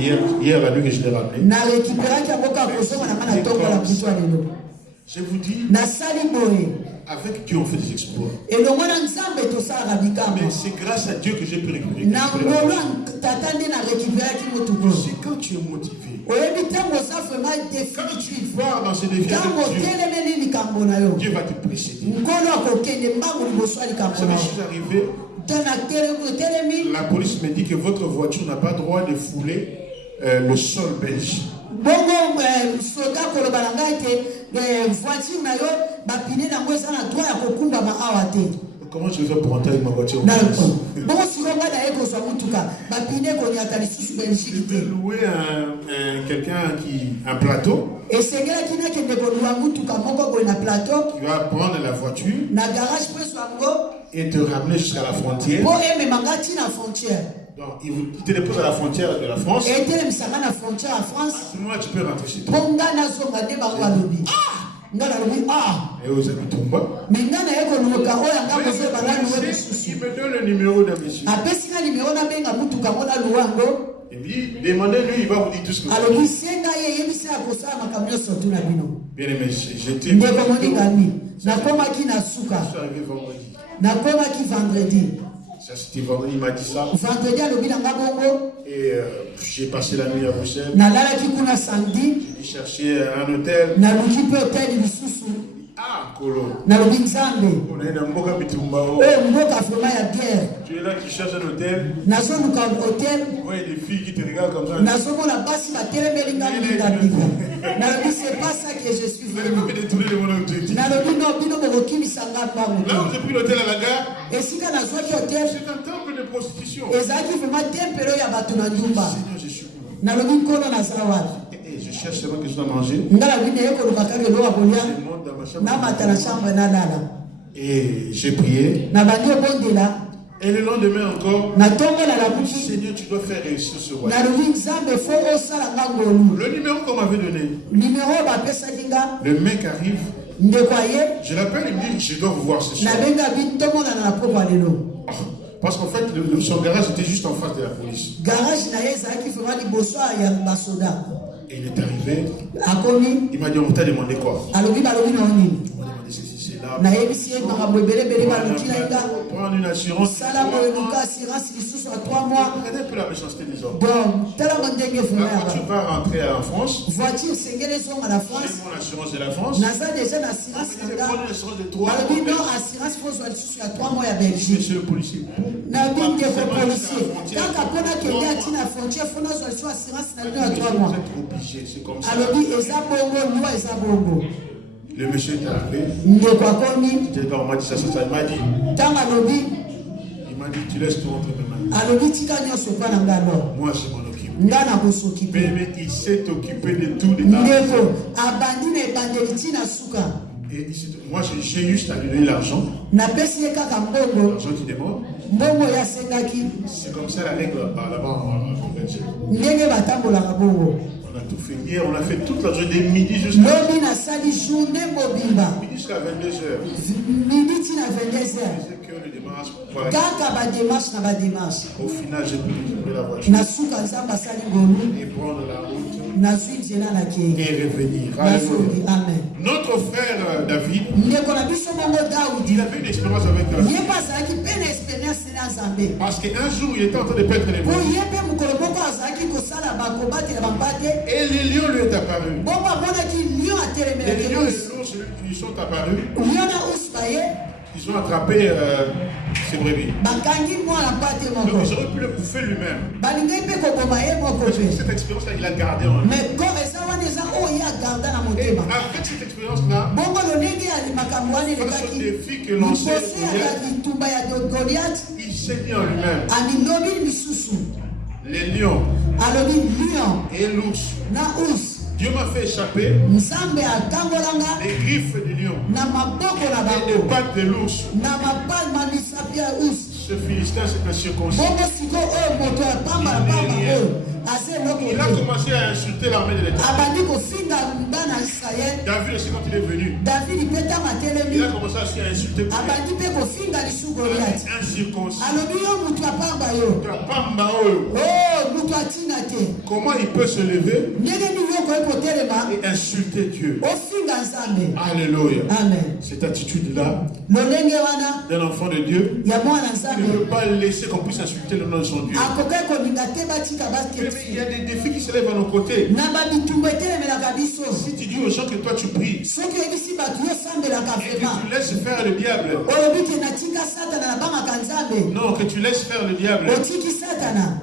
hier la nuit que je l'ai ramené. Je vous dis, avec Dieu on fait des exploits. Mais c'est grâce à Dieu que j'ai pu récupérer. C'est quand tu es motivé, quand tu vas dans ces défis avec Dieu, Dieu va te précéder. Vous savez, je suis arrivé, la police me dit que votre voiture n'a pas droit de fouler le sol belge. Comment je vais faire pour rentrer avec ma voiture? Je vais louer un plateau qui va prendre la voiture et te ramener jusqu'à la frontière. Donc, il te dépose à la frontière de la France. À ce moment-là, tu peux rentrer chez toi. Et aux amis Tomba. Il me donne le numéro d'un monsieur. Il me dit, demandez-lui, il va vous dire tout ce que vous voulez. Bien aimé, j'étais arrivé vendredi. Ça c'était vendredi, il m'a dit ça. Et j'ai passé la nuit à Bruxelles. J'ai cherché un hôtel. Ah, Kolo. On est dans Mboka Bitumbao. Tu es là qui cherche un hôtel. Ouais, des filles qui te regardent comme ça. C'est pas ça que je suis venu. Vous n'avez pas détourné de mon objectif. Là où j'ai pris l'hôtel à la gare, c'est un temple de prostitution. Seigneur, je suis je cherche seulement quelque chose à manger. Et j'ai prié. Et le lendemain encore, Seigneur, tu dois faire réussir ce royaume. Le numéro qu'on m'avait donné, le mec arrive, je l'appelle, il me dit, je dois vous voir ce soir. Parce qu'en fait, son garage était juste en face de la police. Et il est arrivé, il m'a dit, on t'a demandé quoi? On m'a demandé ceci, c'est là. Prendre une assurance. Regardez un peu la méchanceté des hommes. Quand tu vas rentrer en France, j'ai mon assurance de la France. Je vais prendre une assurance de 3 mois. Monsieur le policier. C'est comme ça. Le monsieur est arrivé. On m'a dit ça. Il m'a dit, tu laisses tout rentrer maintenant. Moi, je m'en occupe. Mais il s'est occupé de tout. Et moi, j'ai juste à lui donner l'argent. L'argent qui demande. C'est comme ça la règle là-bas en convention. On a tout fait hier, on a fait toute la journée, de midi jusqu'à 22h. Au final, j'ai pu la voiture et prendre la route et revenir. Amen. Notre frère David, il avait une expérience avec Dieu. Parce qu'un jour, il était en train de perdre les brebis. Et les lions lui est apparu. Les lions et l'ours lui sont apparus. Ils ont attrapé ses brebis. Donc ils auraient pu le bouffer lui-même. Cette expérience-là, il a gardé en lui. Et avec cette expérience-là, face au défi que lançait Goliath, il s'est dit en lui-même. Les lions et l'ours. Dieu m'a fait échapper des griffes de lion et des pattes de l'ours. Ce Philistin s'est circoncis. Il a commencé à insulter l'armée de l'État. David aussi, quand il est venu, il a commencé à insulter Goliath. Incirconcis. Comment il peut se lever et insulter Dieu? Alléluia. Cette attitude-là d'un enfant de Dieu, il ne peut pas laisser qu'on puisse insulter le nom de son Dieu. Il y a des défis qui se lèvent à nos côtés. Si tu dis aux gens que toi tu pries et que tu laisses faire le diable, non, que tu laisses faire le diable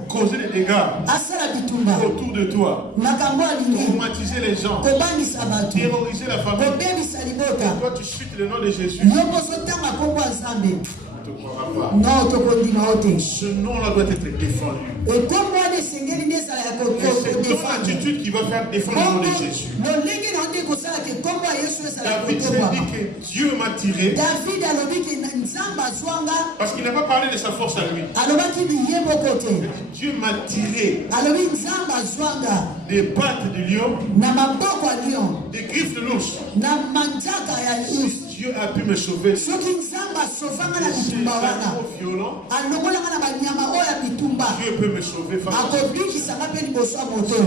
causer des dégâts autour de toi, traumatiser les gens, terroriser la famille, et toi tu cites le nom de Jésus, ne te croira pas. Non, ce nom-là doit être défendu. Et comme moi, c'est ton attitude qui va faire défendre le nom de Jésus. David s'est dit que Dieu m'a tiré. Parce qu'il n'a pas parlé de sa force à lui. Dieu m'a tiré des pattes de lion, des griffes de l'ours. Dieu a pu me sauver. C'est un mot violent. Dieu peut me sauver face à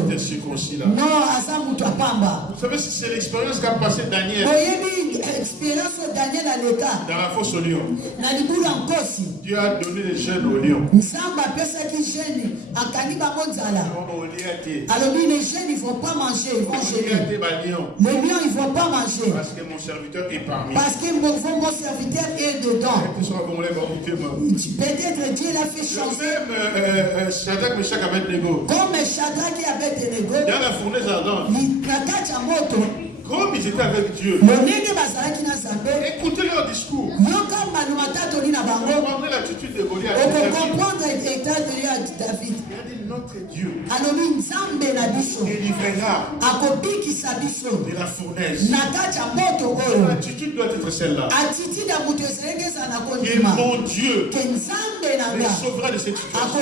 cette circoncis-là. Vous savez, c'est l'expérience qu'a passé Daniel dans la fosse au lion. Dieu a donné les jeunes au lion. Les jeunes, ils ne vont pas manger, ils vont gérer. Les lions, ils ne vont pas manger. Parce que mon serviteur est parmi. Parce que mon serviteur est dedans. Peut-être Dieu l'a fait changer. Shadrach, Meshach, Abednego. Comme Shadrach et Abednego. Dans la fournaise ardente. Comme ils étaient avec Dieu. Écoutez leur discours. Comprenez l'attitude de Goliath. David. Notre Dieu délivrera de la fournaise. L'attitude doit être celle-là. Que mon Dieu me sauvera de cette situation.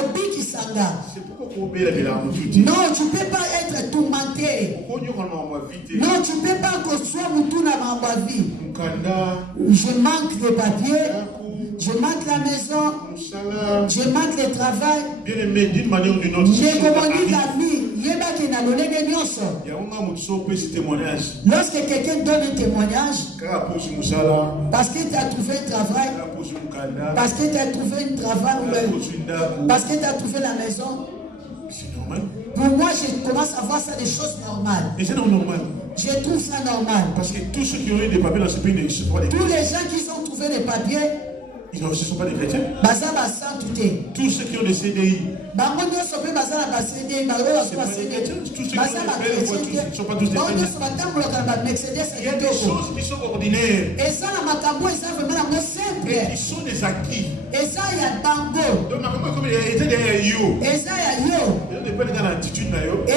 C'est pourquoi on obéit la multitude. Non, tu ne peux pas être tourmenté. Non, tu ne peux pas construire ma vie. Je manque de papier. Je manque la maison. Je manque le travail. Bien aimé, d'une manière ou d'une autre. J'ai commandé la vie. Lorsque quelqu'un donne un témoignage, parce que tu as trouvé un travail, parce que tu as trouvé un travail, parce que tu as trouvé la maison, c'est normal. Pour moi, je commence à voir ça des choses normales. Et c'est normal. Je trouve ça normal. Parce que tous ceux qui ont eu des papiers dans ce pays ne sont pas des chrétiens. Tous les gens qui ont trouvé des papiers, ils ne sont pas des chrétiens. Tous ceux qui ont des CDI. Tous ceux qui ont des chrétiens ne sont pas tous des chrétiens. Il y a des choses qui sont ordinaires. Et qui sont des acquis. Donc, comme il était derrière Yo. Il n'y a pas dans l'attitude. Et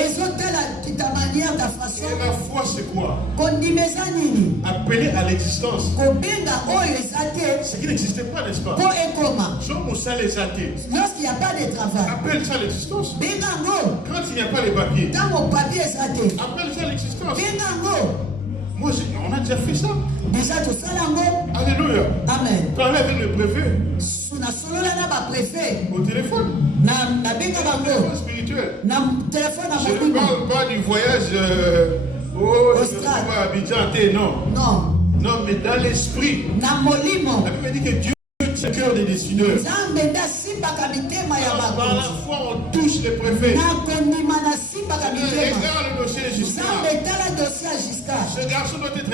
la foi, c'est quoi? Appeler à l'existence ce qui n'existait pas, n'est-ce pas? Lorsqu'il n'y a pas de travail, appelle ça l'existence. Quand il n'y a pas les papiers, appelle ça l'existence. Moi, on a déjà fait ça. Alléluia. Amen. Parler avec le préfet. Au téléphone. Téléphone spirituel. Je ne parle pas du voyage à Abidjan, non. Non, mais dans l'esprit. La Bible dit que Dieu est le cœur des décideurs. Par la foi, on touche les préfets. Regarde le dossier de Giscard. Ce garçon doit être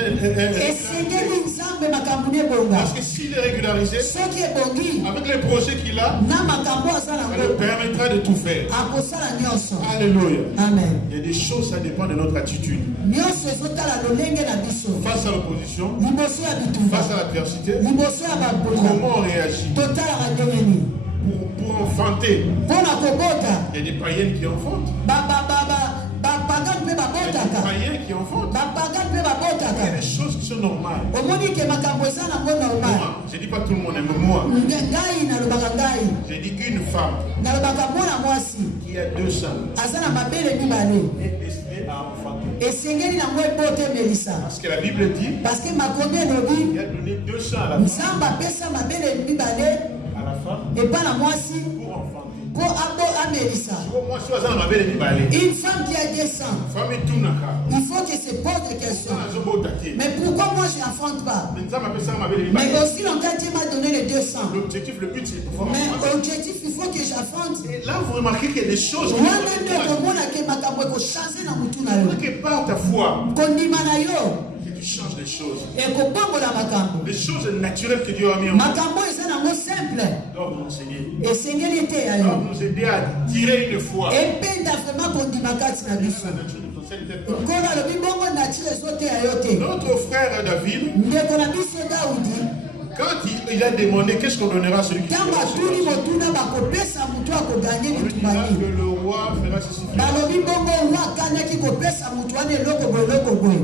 parce que s'il est régularisé, avec les projets qu'il a, ça le permettra de tout faire. Alléluia. Amen. Il y a des choses, ça dépend de notre attitude. Face à l'opposition, face à l'adversité, comment on réagit? Pour enfanter. Il y a des païennes qui enfantent. Il y a des païens qui enfantent. Il y a des choses qui sont normales. Moi, je ne dis pas tout le monde aime moi. J'ai dit qu'une femme qui a 2 seins est destinée à enfanter. Parce que la Bible dit qu'il a donné 2 seins à la femme. À la femme et pas la moitié pour enfanter. Une femme qui a 2 seins, il faut que se pose des questions. Mais pourquoi moi je n'enfante pas? Mais aussi longtemps Dieu m'a donné les 2 seins. L'objectif, le but, c'est de pouvoir enfanter. Mais l'objectif, il faut que j'enfante. Et là, vous remarquez qu'il y a des choses qui quelque part ta foi. Change les choses. Les choses naturelles que Dieu a mis en place doivent nous enseigner. Doivent nous aider à tirer une foi. Notre frère David Quand il a demandé qu'est-ce qu'on donnera à celui qui fera cela, on dira que le roi fera ceci.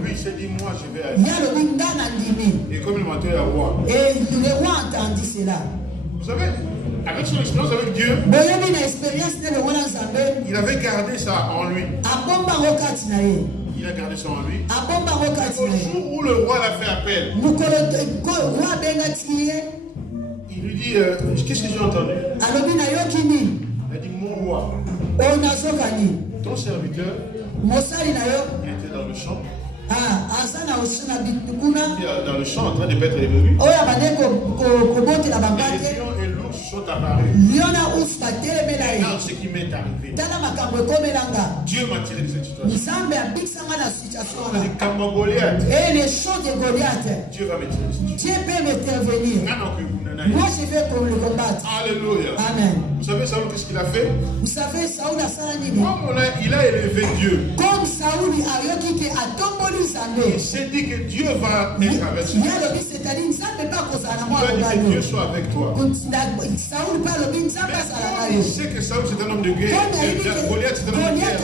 Lui il s'est dit moi je vais aller. Et comme il m'a dit le roi. Et le roi entendit cela. Vous savez, avec son expérience avec Dieu, il avait gardé ça en lui. Il a gardé ça en lui. Au jour où le roi l'a fait appel, il lui dit qu'est-ce que j'ai entendu? Il a dit mon roi, ton serviteur, il était dans le champ. Dans le champ en train de mettre les brebis. Les lions et l'ours sont apparus. Regarde ce qui m'est arrivé. Dieu m'a tiré de cette situation. Et les choses de Goliath, Dieu va me tirer de cette Dieu peut m'intervenir. Moi je vais pour le combattre. Alléluia. Amen. Vous savez Saoul qu'est-ce qu'il a fait? Vous savez Saoul a salani. Il a élevé Dieu. Comme Saoul a yoki que atomboli Zambé. Il s'est dit que Dieu va être avec toi. C'est-à-dire Nzambe pas kozala moi. Il a dit que Dieu soit avec toi. Saoul pas le Nzambe sala. Il sait que Saoul c'est un homme de guerre. Goliath c'est un homme de guerre.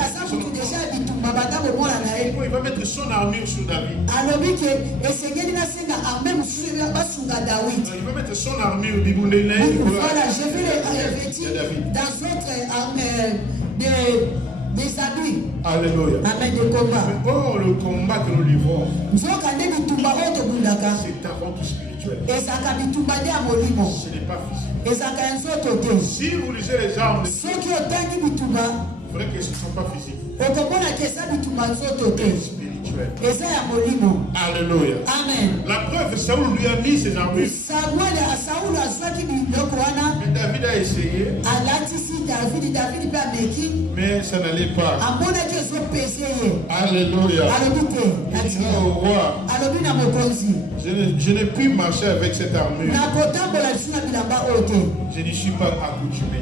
Il va mettre son armure sur David. Il va mettre son armure. Voilà, je vais le revêtir dans d'autres des habits. Alléluia. Amen, de combat. Oh, le combat que nous livrons, c'est avant tout spirituel. Ce n'est pas physique. Si vous lisez les armes, vous verrez que ce ne sont pas physiques. Mais spirituels. Alléluia. Amen. La preuve, Saoul lui a mis ses armures. Mais David a essayé. Mais ça n'allait pas. Alléluia. Il dit au roi, je n'ai pu marcher avec cette armure. Je n'y suis pas accoutumé.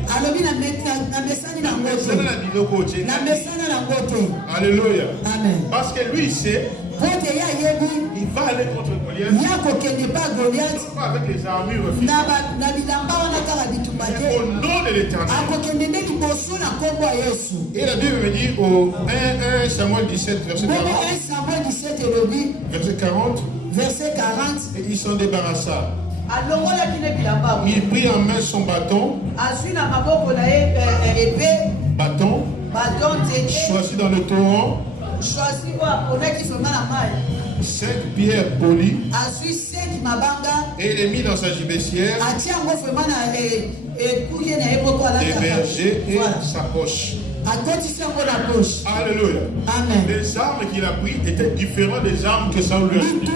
Alléluia. Amen. Parce que lui, il sait, il va aller contre Goliath. Pas avec les armures physiques. Au nom de l'Éternel. Et la Bible me dit au 1 Samuel 17, verset 40. Verset 40. Et il s'en débarrassa. Il prit en main son bâton. Choisi dans le torrent. 5 pierres polies. Et il les mit dans sa gibecière. Des bergers et sa poche. Alléluia. Amen. Les armes qu'il a prises étaient différentes des armes que Saul lui a données.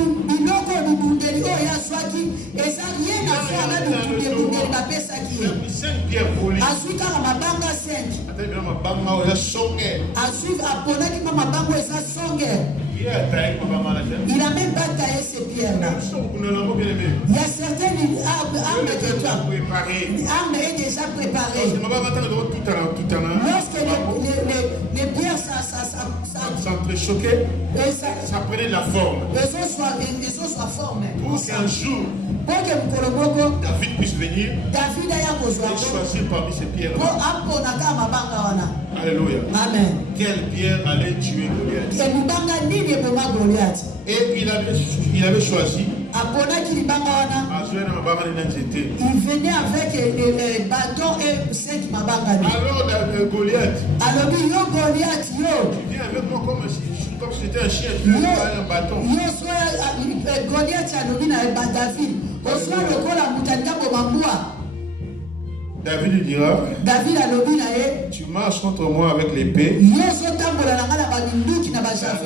Il a mis 5 pierres polies. Il a même pas taillé ces pierres-là. Il y a certaines armes est déjà préparée. Lorsque les pierres s'entrechoquaient, ça prenait la forme. Les os soient formés. Pour qu'un jour, David puisse venir et choisir parmi ces pierres. Alléluia. Amen. Quelle pierre allait tuer Goliath? Et il avait choisi. Il venait avec les bâtons et 5 mabanga. Alors Goliath, il vient avec moi comme si c'était un chien, tu lui as un bâton. David lui dira, tu marches contre moi avec l'épée, la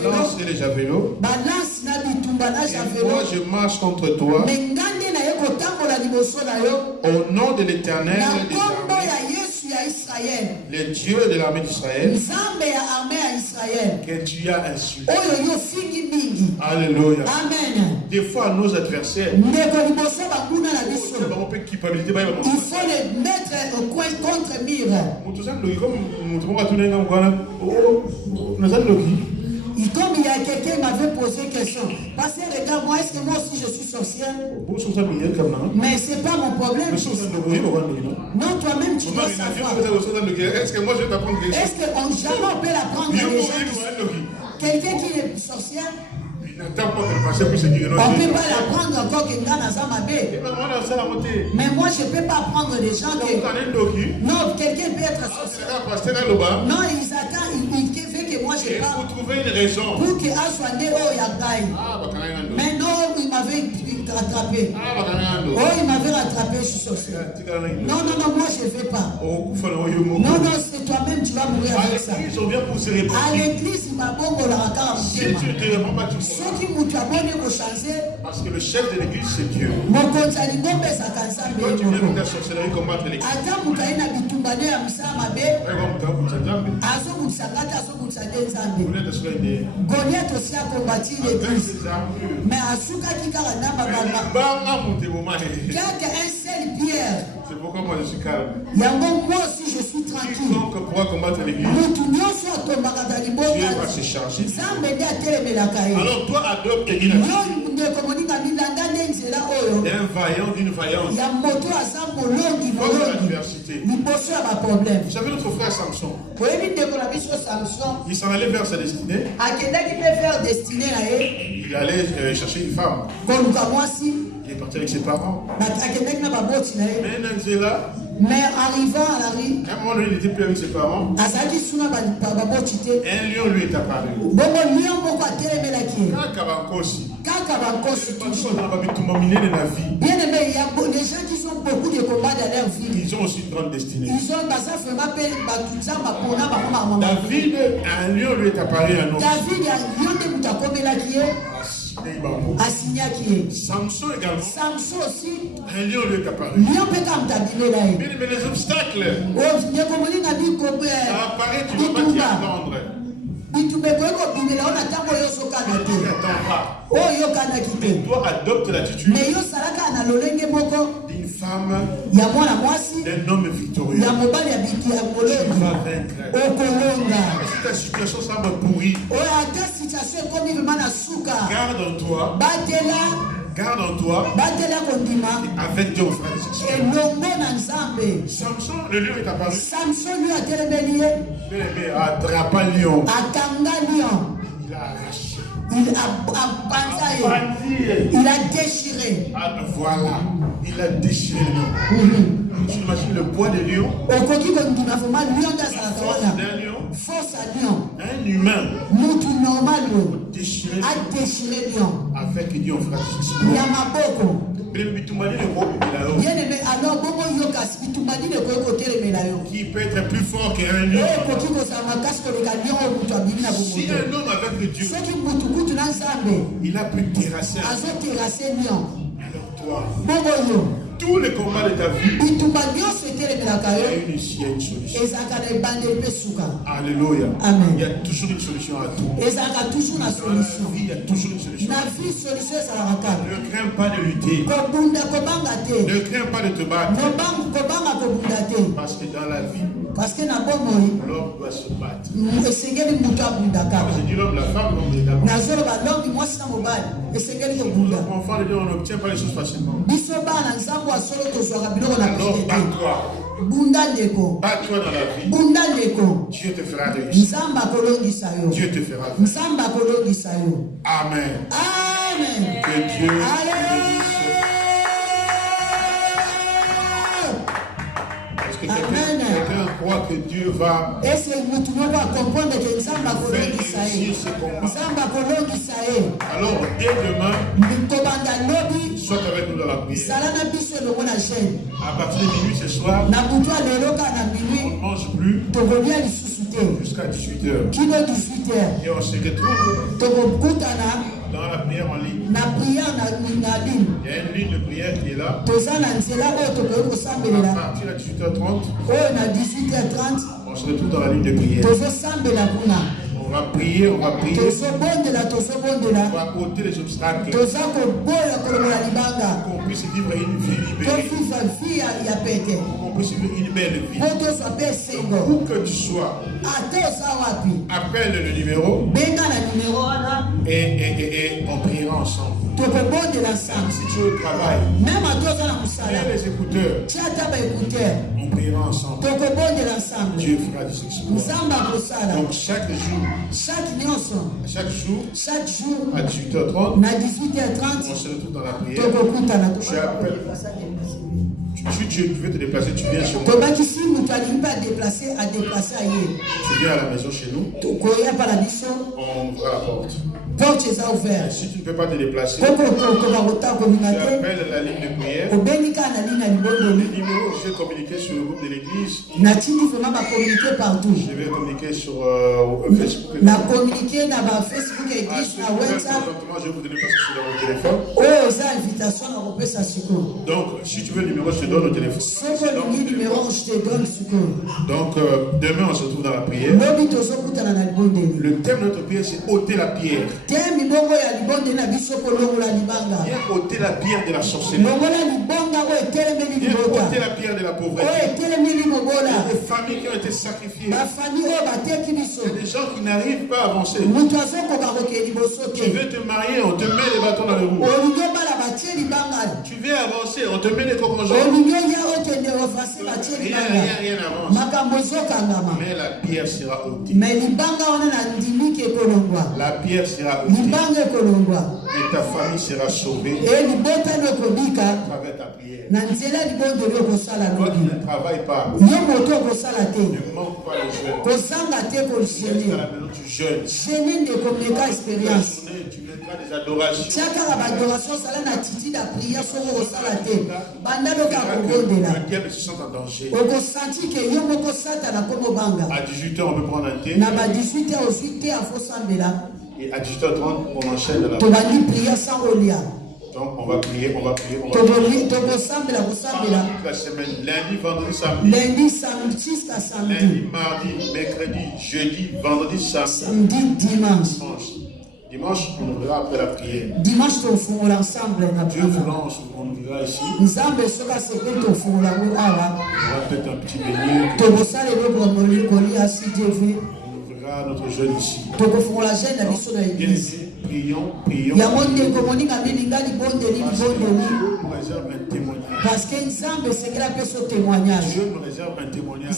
lance et les javelots, et moi je marche contre toi au nom de l'Éternel des armées, le Dieu de l'armée d'Israël, que tu as insulté. Alléluia. Amen. Des fois, nos adversaires, il faut les mettre au coin contre mur. Comme il y a quelqu'un quelqu'un m'avait posé question. Parce que regarde, moi, est-ce que moi aussi je suis sorcière? Mais c'est pas mon problème. Non, toi-même tu dois savoir. Est-ce que moi je vais t'apprendre quelque chose? Est-ce qu'on jamais on peut l'apprendre? Quelqu'un qui est sorcière? On ne peut pas l'apprendre encore que mais moi je ne peux pas apprendre des gens que non, quelqu'un peut être sorcier. Non, ils attendent, il fait que moi je parle. Pour trouver une raison. Pour qu'il soit né au Yagaï. Mais non, il m'avait rattrapé. Oh, il m'avait rattrapé, je suis sorcier. Non, non, non, moi je ne fais pas. Non, non, c'est toi-même, tu vas mourir avec ça. À l'église, il m'a bon la raconte. Si tu ne te réponds pas, tu mourras. Parce que le chef de l'église, c'est Dieu. Dieu veut ta sorcellerie combattre l'église. Goliath aussi a combattu l'église. Mais à un seul pierre. C'est pourquoi moi je suis calme. Moi aussi je suis tranquille. Quiconque pourra combattre l'église, Dieu va se charger. Alors toi adopte une d'un vaillant, d'une vaillante. Contre l'adversité. Vous savez notre frère Samson. Il s'en allait vers sa destinée. Il allait chercher une femme. Il est parti avec ses parents. Mais arrivant à la rue, à un moment donné, il n'était plus avec ses parents. Un lion lui est apparu. Bien aimé, il y a des gens qui ont beaucoup de combats dans leur vie. Ils ont aussi une grande destinée. Ils ont David, un lion lui est apparu un autre. David, un lion de Moutakomela qui est Assigna qui est. Samson également. Samson aussi. Un lion lui est apparu. Lion peut comme t'abîmer là. Mais les obstacles. Oh, mais comme on dit, ça apparaît, tu ne vas pas t'y attendre. Mais toi adopte l'attitude d'une femme, d'un homme victorieux. Tu vas vaincre. Si ta situation semble pourrie, garde en toi. Garde en toi. Avec Dieu, frère. Samson, le lion est apparu. Samson lui a tellement attrapé un lion. Il a arraché. Il a bandaillé. Il a déchiré. Ah, voilà. Il a déchiré le lion. Tu imagines le poids des lions? Force d'un lion. Force à lion. Un humain. Normal. A déchiré lion. Avec Dieu, frère. Bien aimé, alors qui peut être plus fort qu'un lion? Si un homme avec Dieu, il a pu terrasser. Alors toi, tous les combats de ta vie, il y a une solution. Alléluia. Amen. Il y a toujours une solution à tout. Dans la vie, il y a toujours une solution. Ne crains pas de lutter. Ne crains pas de te battre. Parce que dans la vie, l'homme doit se battre. J'ai dit l'homme, la femme, l'homme est d'abord. Enfant de Dieu, on n'obtient pas les choses facilement. Alors, bats-toi. Bats-toi dans la vie. Dieu te fera réussir. Dieu te fera réussir. Amen. Amen. Que Dieu. Est-ce que quelqu'un croit que Dieu va faire réussir ce combat? Alors, dès demain, sois avec nous dans la prière. À partir de minuit ce soir, on ne mange plus jusqu'à 18h. Et on se retrouve dans la prière en ligne. Il y a une ligne de prière qui est là. À partir de 18h30, on se retrouve dans la ligne de prière. On va prier, on va prier. On va ôter les obstacles. Qu'on puisse vivre une vie libérée. On puisse vivre une belle vie. Où que tu sois, appelle le numéro et on priera ensemble. Si tu es au travail, mets les écouteurs. On priera ensemble. Dieu fera des exploits. Donc chaque jour à 18h30, on se retrouve dans la prière. Tu appelles. Si tu veux te déplacer, tu viens chez moi. Tu viens à la maison chez nous. On ouvre la porte. Si tu ne peux pas te déplacer, tu appelles la ligne de prière. Le numéro, je vais communiquer sur le groupe de l'église. Je vais communiquer sur Facebook. Je vais vous donner parce que c'est dans mon téléphone. Donc, si tu veux le numéro, je te donne le téléphone. Donc, demain, on se retrouve dans la prière. Le thème de notre prière, c'est ôter la pierre. Viens ôter la pierre de la sorcellerie. Viens ôter la pierre de la pauvreté. Il y a des familles qui ont été sacrifiées. Il y a des gens qui n'arrivent pas à avancer. Tu veux te marier, on te met les bâtons dans les roues. Tu veux avancer, on te met les coconots. Rien n'avance. Mais la pierre sera ôtée. La pierre sera ôtée. Et ta famille sera sauvée avec ta prière. Toi qui ne travailles pas, ne manque pas les jeunes. À la maison, tu jeûnes. Tu mettras des adorations. Le diable se sent en danger. À 18h, on peut prendre un thé. Et à 18h30, on enchaîne la prière. Donc on va prier. Toute la semaine, lundi, vendredi, samedi. Lundi, mardi, mercredi, jeudi, vendredi, samedi. Dimanche, on ouvrira après la prière. Dieu voulant, on ouvrira ici. On aura peut-être un petit bélier. Notre jeune ici. Prions. Parce que Dieu me réserve un témoignage. Dieu me réserve un témoignage.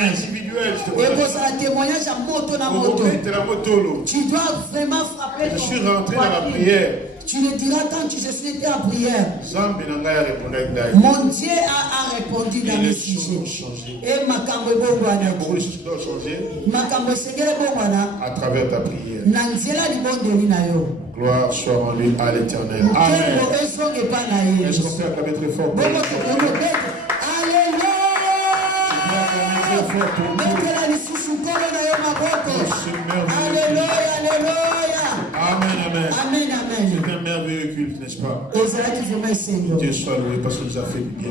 Individuel. Tu dois vraiment frapper. Je suis rentré dans la prière. Tu le diras quand je suis en prière. Mon Dieu a répondu dans le sujet. Et ma à travers ta prière. Gloire soit rendue à l'Éternel. Amen. Est-ce qu'on peut acclamer très fort? Alléluia. Amen. C'est un merveilleux culte, n'est-ce pas? Dieu soit loué parce qu'il nous a fait du bien.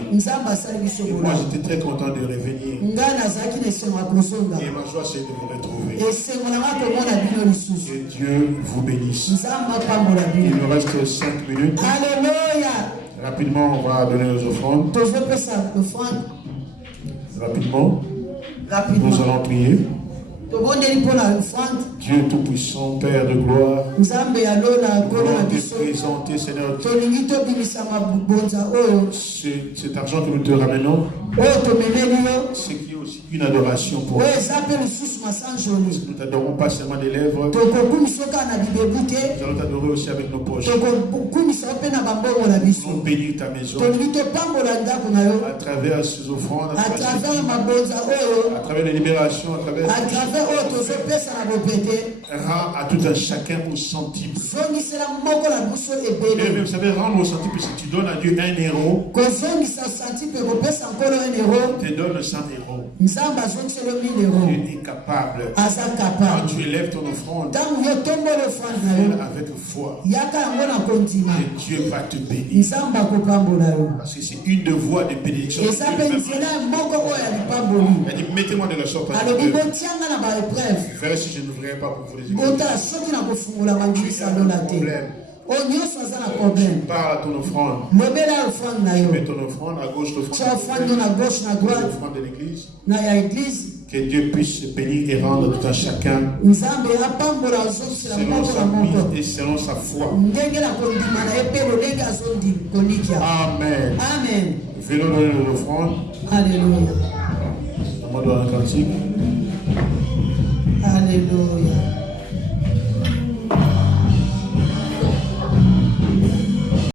Et moi, j'étais très content de revenir. Et ma joie, c'est de vous retrouver. Que Dieu vous bénisse. Il nous reste 5 minutes. Alléluia. Rapidement, on va donner nos offrandes. Rapidement. Nous allons prier. Dieu Tout-Puissant, Père de gloire, nous voulons te présenter, Seigneur, cet argent que nous te ramenons, c'est qui est aussi une adoration pour toi. Nous ne t'adorons pas seulement des lèvres, nous allons t'adorer aussi avec nos poches. Nous allons bénir ta maison à travers ces offrandes, à travers les libérations, à travers rends à tout un chacun au centime. Et vous savez, rendre au centime, parce que tu donnes à Dieu 1 euro, tu te donnes 100 euros. Tu es capable. Quand tu élèves ton offrande, avec foi, et Dieu va te bénir. Parce que c'est une de voies de bénédiction. Il a dit, mettez-moi de la sorte à Dieu. Verrez si je n'ouvrirai pas pour vous les écouter. Tu as un problème. Parle à ton offrande. Mets ton offrande à gauche, l'offrande de l'église. Que Dieu puisse bénir et rendre tout à chacun selon sa mise et selon sa foi. Amen. Venons donner l'offrande. Alléluia. On va donner un cantique. Alléluia.